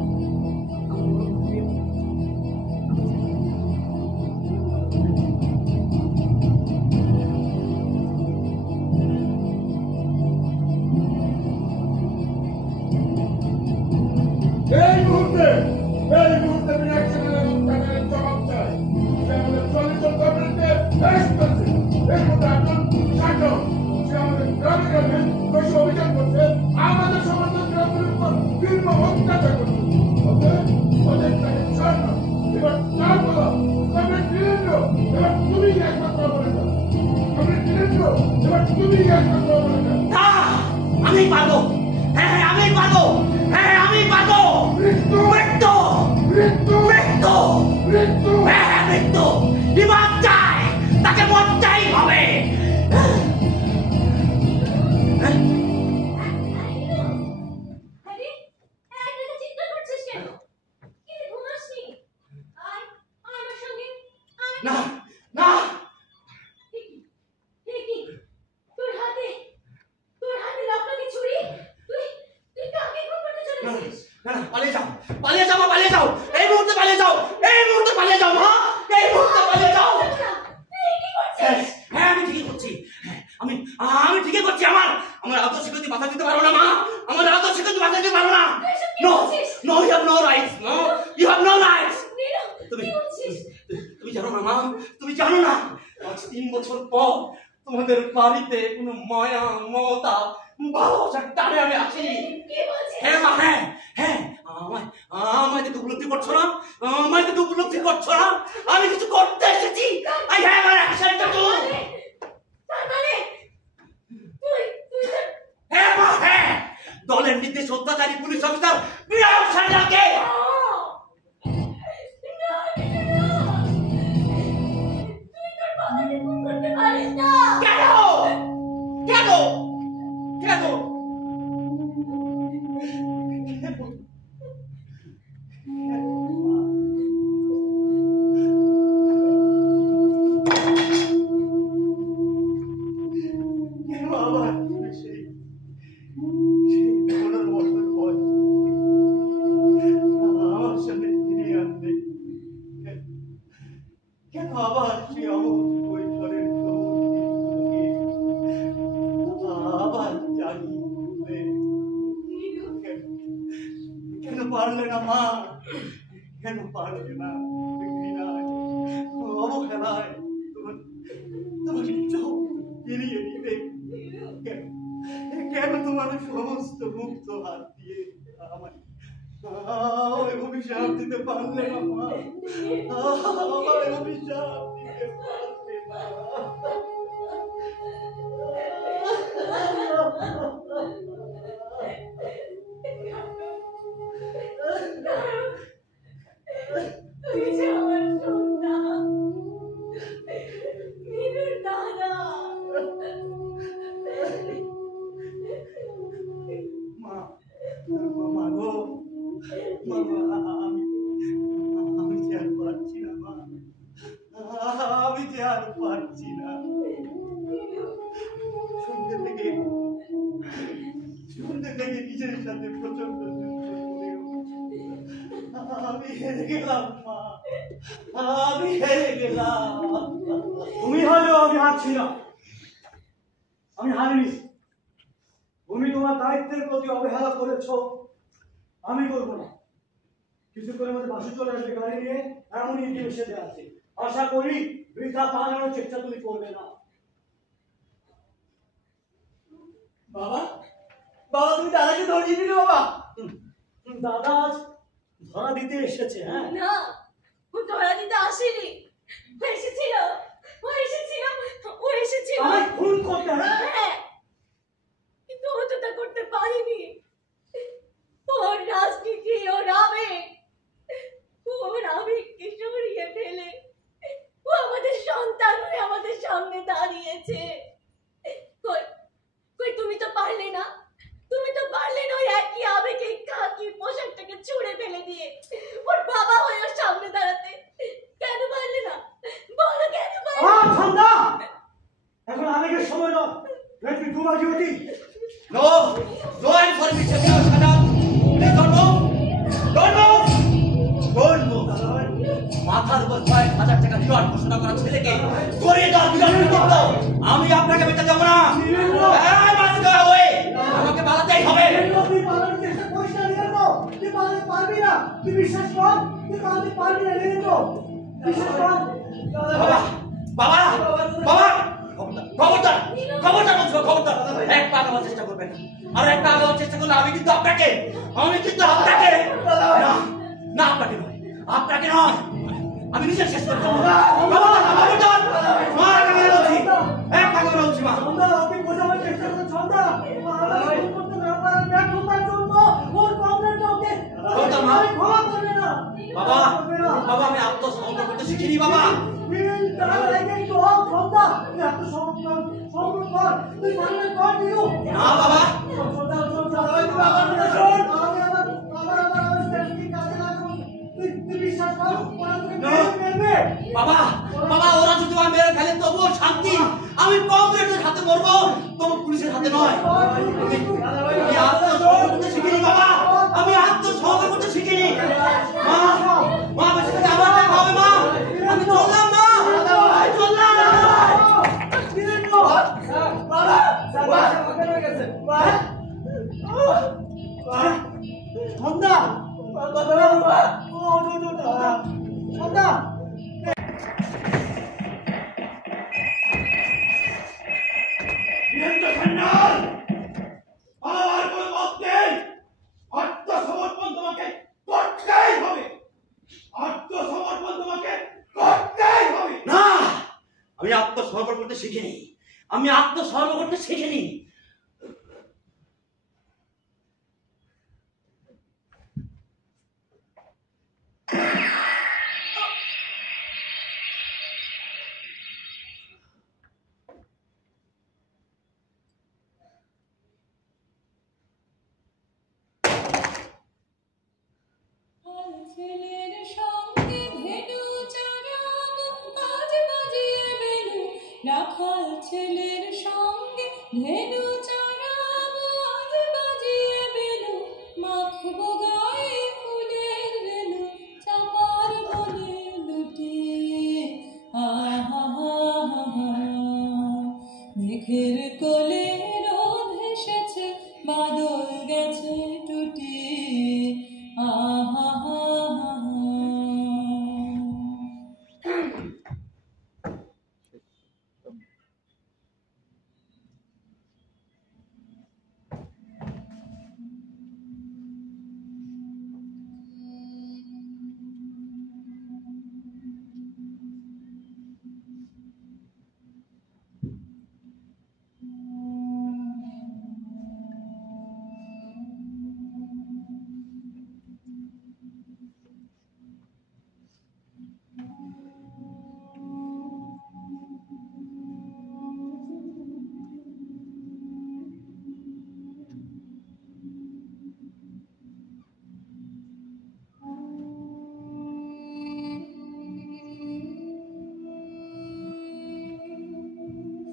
এই মুহূর্তে বিনায়ক চ্যানেলের জবাব চাই। সে আমাদের 40 জন কর্মীকে অ্যারেস্ট করেছে। এর মধ্যে একজন শাসক, সে আমাদের গ্রামে বসে অভিযান করছে, আমাদের সমস্ত গ্রামের উপর নির্মম অত্যাচার করছে। ওদের তাকে ছাড় না। এবার চার বলো, কমরেড বীরেন্দ্র, এবার তুমি একমাত্র বলে দাও। কমরেড বীরেন্দ্র, এবার তুমি একমাত্র বলে দাও। আমি পারবো। আমি পারবো। মৃত্যু বিমান চাই, তাকে মরতেই হবে। না না পালিয়ে যাও মা পালিয়ে যাও এই মুহূর্তে পালিয়ে যাও মা এই মুহূর্তে পালিয়ে যাও হ্যাঁ আমি ঠিকই করছি আমি ঠিকই করছি আমার আদর্শকে তুই বাধা দিতে পারো না মা আমার আদর্শকে তুই বাধা দিতে পারো না no you have no rights তুমি জানো না মা তুমি জানো না আজ 3 বছর পর তোমাদের বাড়িতে কোনো মায়া মমতা ভালোবাসার টানে আমি আছি হ্যাঁ মা হ্যাঁ আমায় তো উপলব্ধি করছো না আমি কিছু করতে এসেছি I have an action to do হ্যাঁ মা হ্যাঁ দলের নির্দেশ অত্যাচারী পুলিশ অফিসার বিরাট সাজাকে কেন আবার সেই ঘটনার মতো ভয় আমার সামনে ফিরিয়ে আনতে কেন আবার সেই অবধ পরিসরের আবার জাগিয়ে কেন পারলে না মা কেন পারলে না অবহেলায় তোমার চোখ ফিরিয়ে নিতে কেন তোমার সমস্ত মুক্ত হাত দিয়ে আমায় অভিশাপ দিতে পারলে না মা আমায় অভিশাপ দিতে পারলে না তুই যে আমার সন্তান নীলুর দাদা আমি যে আর পারছি না মা আমি যে আর পারছি না শুনতে থেকে নিজের সাথে প্রচন্ড আমি হেরে গেলাম মা আমি হেরে গেলাম তুমি হারলেও আমি হারছি না আমি হারিনি তুমি তোমার দায়িত্বের প্রতি অবহেলা করেছো আমি করবো না কিছুক্ষণের মধ্যে বাসে চলে আসবে গাড়ি নিয়ে এমনই ইন্টিমেশনে আছে আশা করি বৃথা পালানোর চেষ্টা তুমি করবে না বাবা তুমি দাদাকে ধরিয়ে দিলে বাবা দাদা আজ ধরা দিতে এসেছে হ্যাঁ না ও ধরা দিতে আসেনি ও এসেছিল আমায় খুন করতে হ্যাঁ কিন্তু ও তো তা করতে পারেনি ওর রাজনীতি ওর আবেগকে সরিয়ে ফেলে ও আমাদের সন্তান হয়ে আমাদের সামনে দাঁড়িয়েছে কই তুমি তো পারলে না ওই একই আবেগে কাকি পোশাকটাকে ছুঁড়ে ফেলে দিয়ে ওর বাবা হয়ে ওর সামনে দাঁড়াতে কেন পারলে না বলো কেন পারলে এখন আবেগের সময় নয় let me do my duty No information, no, shut up. Please don't move. মাথার উপর 5,000 টাকা রিওয়ার্ড ঘোষণা করা ছেলেকে ধরে দাও বিরাট কৃতিত্ব আমি আপনাকে বেঁচে যাবো না এই মাস গো ওয়ে আমাকে পালাতেই হবে তুই পালানোর চেষ্টা করিস না নীরেন্দ্র তুই পালাতে পারবি না তুই বিশ্বাস কর তুই পালাতে পারবি না নীরেন্দ্র বিশ্বাস কর বাবা খবরদার এক পা আগাবার চেষ্টা করবেন আর এক পা আগাবার চেষ্টা করলে আমি কিন্তু আপনাকে না আপনাকে নয় আমি নিজের শেষ করতে এক পা আগাবার বলছি মা ওকে বোঝাবার চেষ্টা করো ছন্দা করতে না পারার ব্যর্থতার জন্য ওর প্রবলেমটা ওকে ক্ষমা করবে না বাবা আমি আত্মসমর্পণ করতে শিখিনি বাবা না বাবা বাবা ওরা যদি আমার মেরে ফেলে তবুও শান্তি আমি কংগ্রেসের হাতে মরবো তবু পুলিশের হাতে নয় আমি আত্মসমর্পণ করতে শিখিনি বাবা আমি মা বেঁচে থেকে আবার দেখা হবে মা। আমি চললাম মা, চললাম। সন্ধ্যা সন্ধ্যা আমার কোনো মত নেই। আত্মসমর্পণ তোমাকে করতেই হবে, আত্মসমর্পণ তোমাকে করতেই হবে। না, আমি আত্মসমর্পণ করতে শিখিনি, আমি আত্মসমর্পণ করতে শিখিনি। ছেলের সঙ্গে ধেনু চড়াবো, আজ বাজিয়ে বেনু। রাখাল ছেলের সঙ্গে ধেনু চড়াবো, আজ বাজিয়ে বেনু। মাখবো গায়ে ফুলের রেণু, চাপার বনে লুটিয়ে। আহা হা হা হা, মেঘের কোলে রোদ হেসেছে, বাদল গেছে টুটিয়ে। আহা হা হা হা।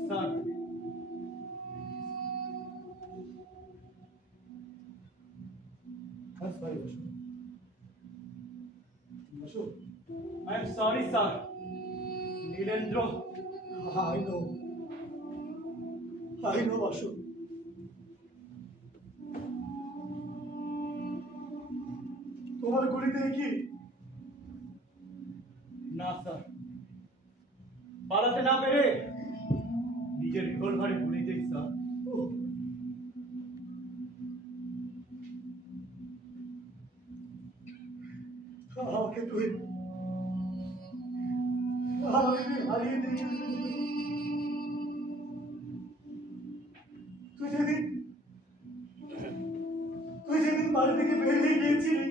Son. I'm sorry, Bashu. I am sorry, sir. Nilendra. I know, Bashu. তোমার গুলিতে কি? না স্যার, পালাতে না পেরে নিজের রিভলভারে গুলি দিই স্যার। আমাকে তুই হারিয়ে দিয়েছিস। তুই যেদিন বাড়ি থেকে বেরিয়ে গিয়েছিলি,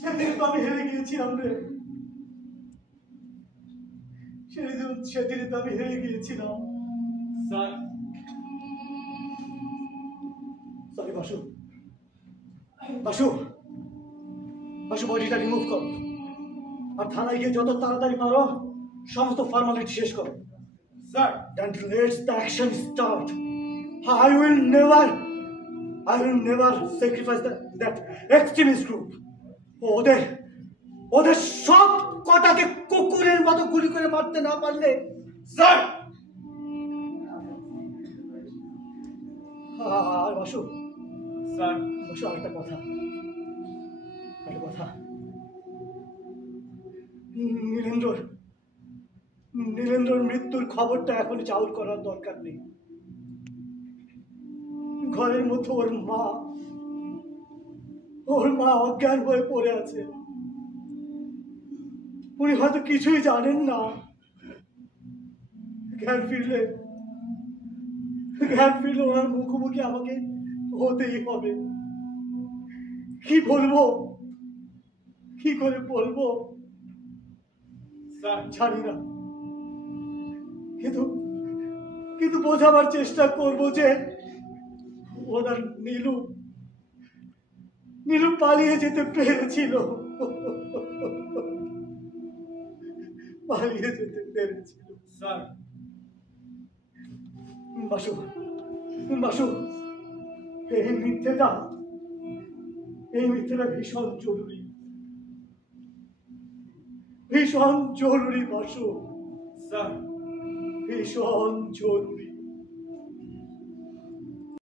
সেদিন তো আমি হেরে গিয়েছিলাম রে। সেদিন তো আমি হেরে গিয়েছিলাম। স্যার, সরি বাসু, বাসু, বাসু বডিটা রিমুভ করো আর থানায় গিয়ে যত তাড়াতাড়ি পারো সমস্ত ফর্মালিটি শেষ করো। Sir, Then let's the action start. I will never sacrifice that extremist group. ওদের সব কটাকে কুকুরের মতো গুলি করে মারতে না পারলে, স্যার, আর বাসু, স্যার, বাসু আরেকটা কথা, নীলেন্দ্রর মৃত্যুর খবরটা এখনই চাউর করার দরকার নেই। ঘরের মধ্যে ওর মা অজ্ঞান হয়ে পড়ে আছে। উনি হয়তো কিছুই জানেন না। জ্ঞান ফিরলে ওনার মুখোমুখি আমাকে হতেই হবে। কি বলবো, কি করে বলবো স্যার, জানি না, কিন্তু বোঝাবার চেষ্টা করবো যে ওনার নীলু পালিয়ে যেতে পেরেছিল, স্যার। বাসু, এই এই মিথ্যেটা ভীষণ জরুরি, ভীষণ জরুরি বাসু, স্যার ভীষণ জরুরি।